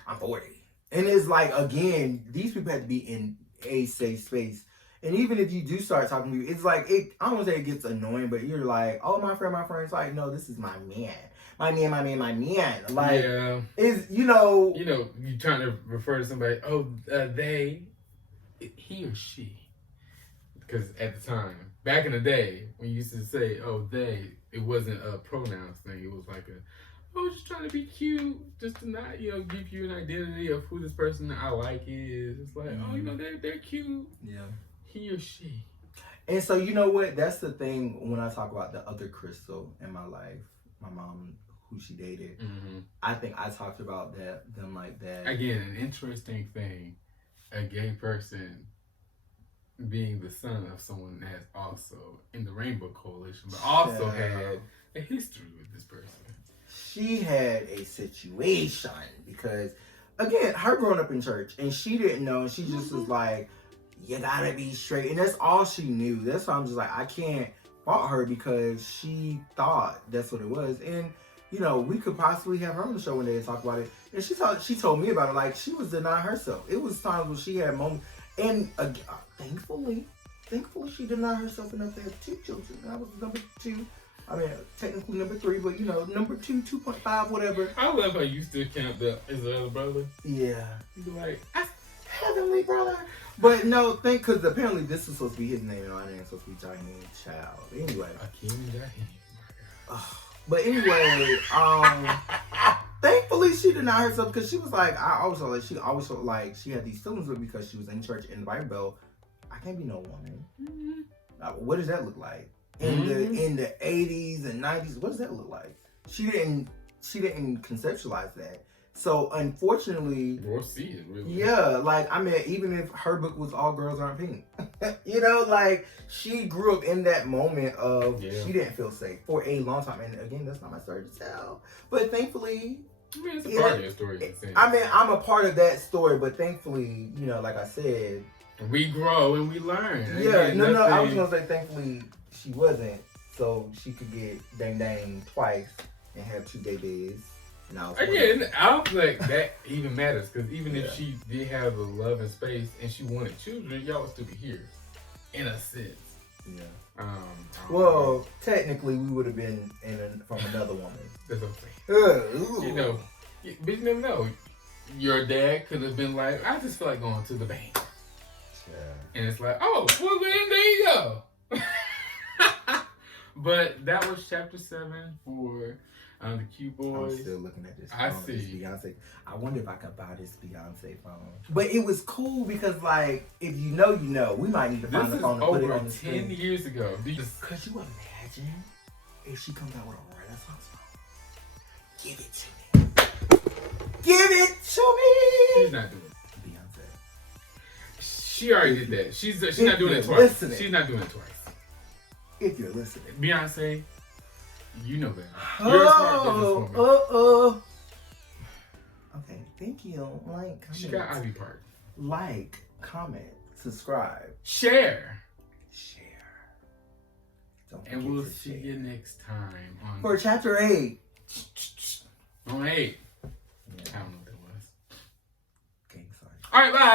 I'm 40. And it's like, again, these people have to be in a safe space. And even if you do start talking to you, it's like, I don't want to say it gets annoying, but you're like, oh, my friend's like, no, this is my man. My man. Like, is, you trying to refer to somebody, oh, they, he or she. Because at the time, back in the day, when you used to say, oh, they, it wasn't a pronouns thing. It was like just trying to be cute, just to not, give you an identity of who this person I like is. It's like, they're cute. Yeah. He or she. And so, you know what? That's the thing when I talk about the other Crystal in my life, my mom, who she dated. I think I talked about them like that. Again, an interesting thing, a gay person being the son of someone that's also in the Rainbow Coalition, but also had a history with this person. She had a situation because, again, her growing up in church, and she didn't know, and she just was like, you gotta be straight. And that's all she knew. That's why I'm just like, I can't fault her because she thought that's what it was. And, we could possibly have her on the show one day and talk about it. And she told me about it. Like, she was denying herself. It was times when she had moments. And thankfully, she denied herself enough to have 2 children. I was number 2. I mean, technically number 3, but number 2, 2.5, whatever. I love how you still count as the other brother. Yeah. You're like, heavenly brother. But no, because apparently this was supposed to be his name, and my name was supposed to be Jaheim Child. Anyway. Akeem and Jaheim. But anyway, thankfully she denied herself because she was like, she always felt like she had these feelings with because she was in church in the Bible Belt. I can't be no woman. What does that look like? In the 80s and 90s, what does that look like? She didn't conceptualize that. So unfortunately, we'll see it really. Yeah, like I mean, even if her book was All Girls Aren't Pink, you know, like she grew up in that moment of she didn't feel safe for a long time. And again, that's not my story to tell, but thankfully, I mean, it's a part of your story. I mean, I'm a part of that story, but thankfully, you know, like I said, we grow and we learn. Yeah, no, I was gonna say thankfully she wasn't, so she could get dang twice and have 2 babies. Again, I don't think that even matters, because even if she did have the love and space and she wanted children, y'all would still be here, in a sense. Yeah. Well, technically, we would have been from another woman. That's what I'm saying. You know, but you never know. Your dad could have been like, I just feel like going to the bank. Yeah. And it's like, oh, well then there you go. But that was chapter 7 for the Cube Bois. I'm still looking at this phone. I see. This Beyonce. I wonder if I could buy this Beyonce phone. But it was cool because, like, if you know, you know. We might need to find the phone and put it on the screen. 10 years ago. Could you imagine if she comes out with a Renaissance phone? Give it to me. Give it to me. She's not doing it. Beyonce. She already did that. She's not doing it twice. She's not doing it twice. If you're listening. Beyonce, you know that. You're a smart businesswoman. Okay, thank you. Like, comment. She got Ivy Park. Like, comment, subscribe. Share. And we'll see you next time on for chapter 8. On 8. Yeah. I don't know what that was. Okay, sorry. All right, bye.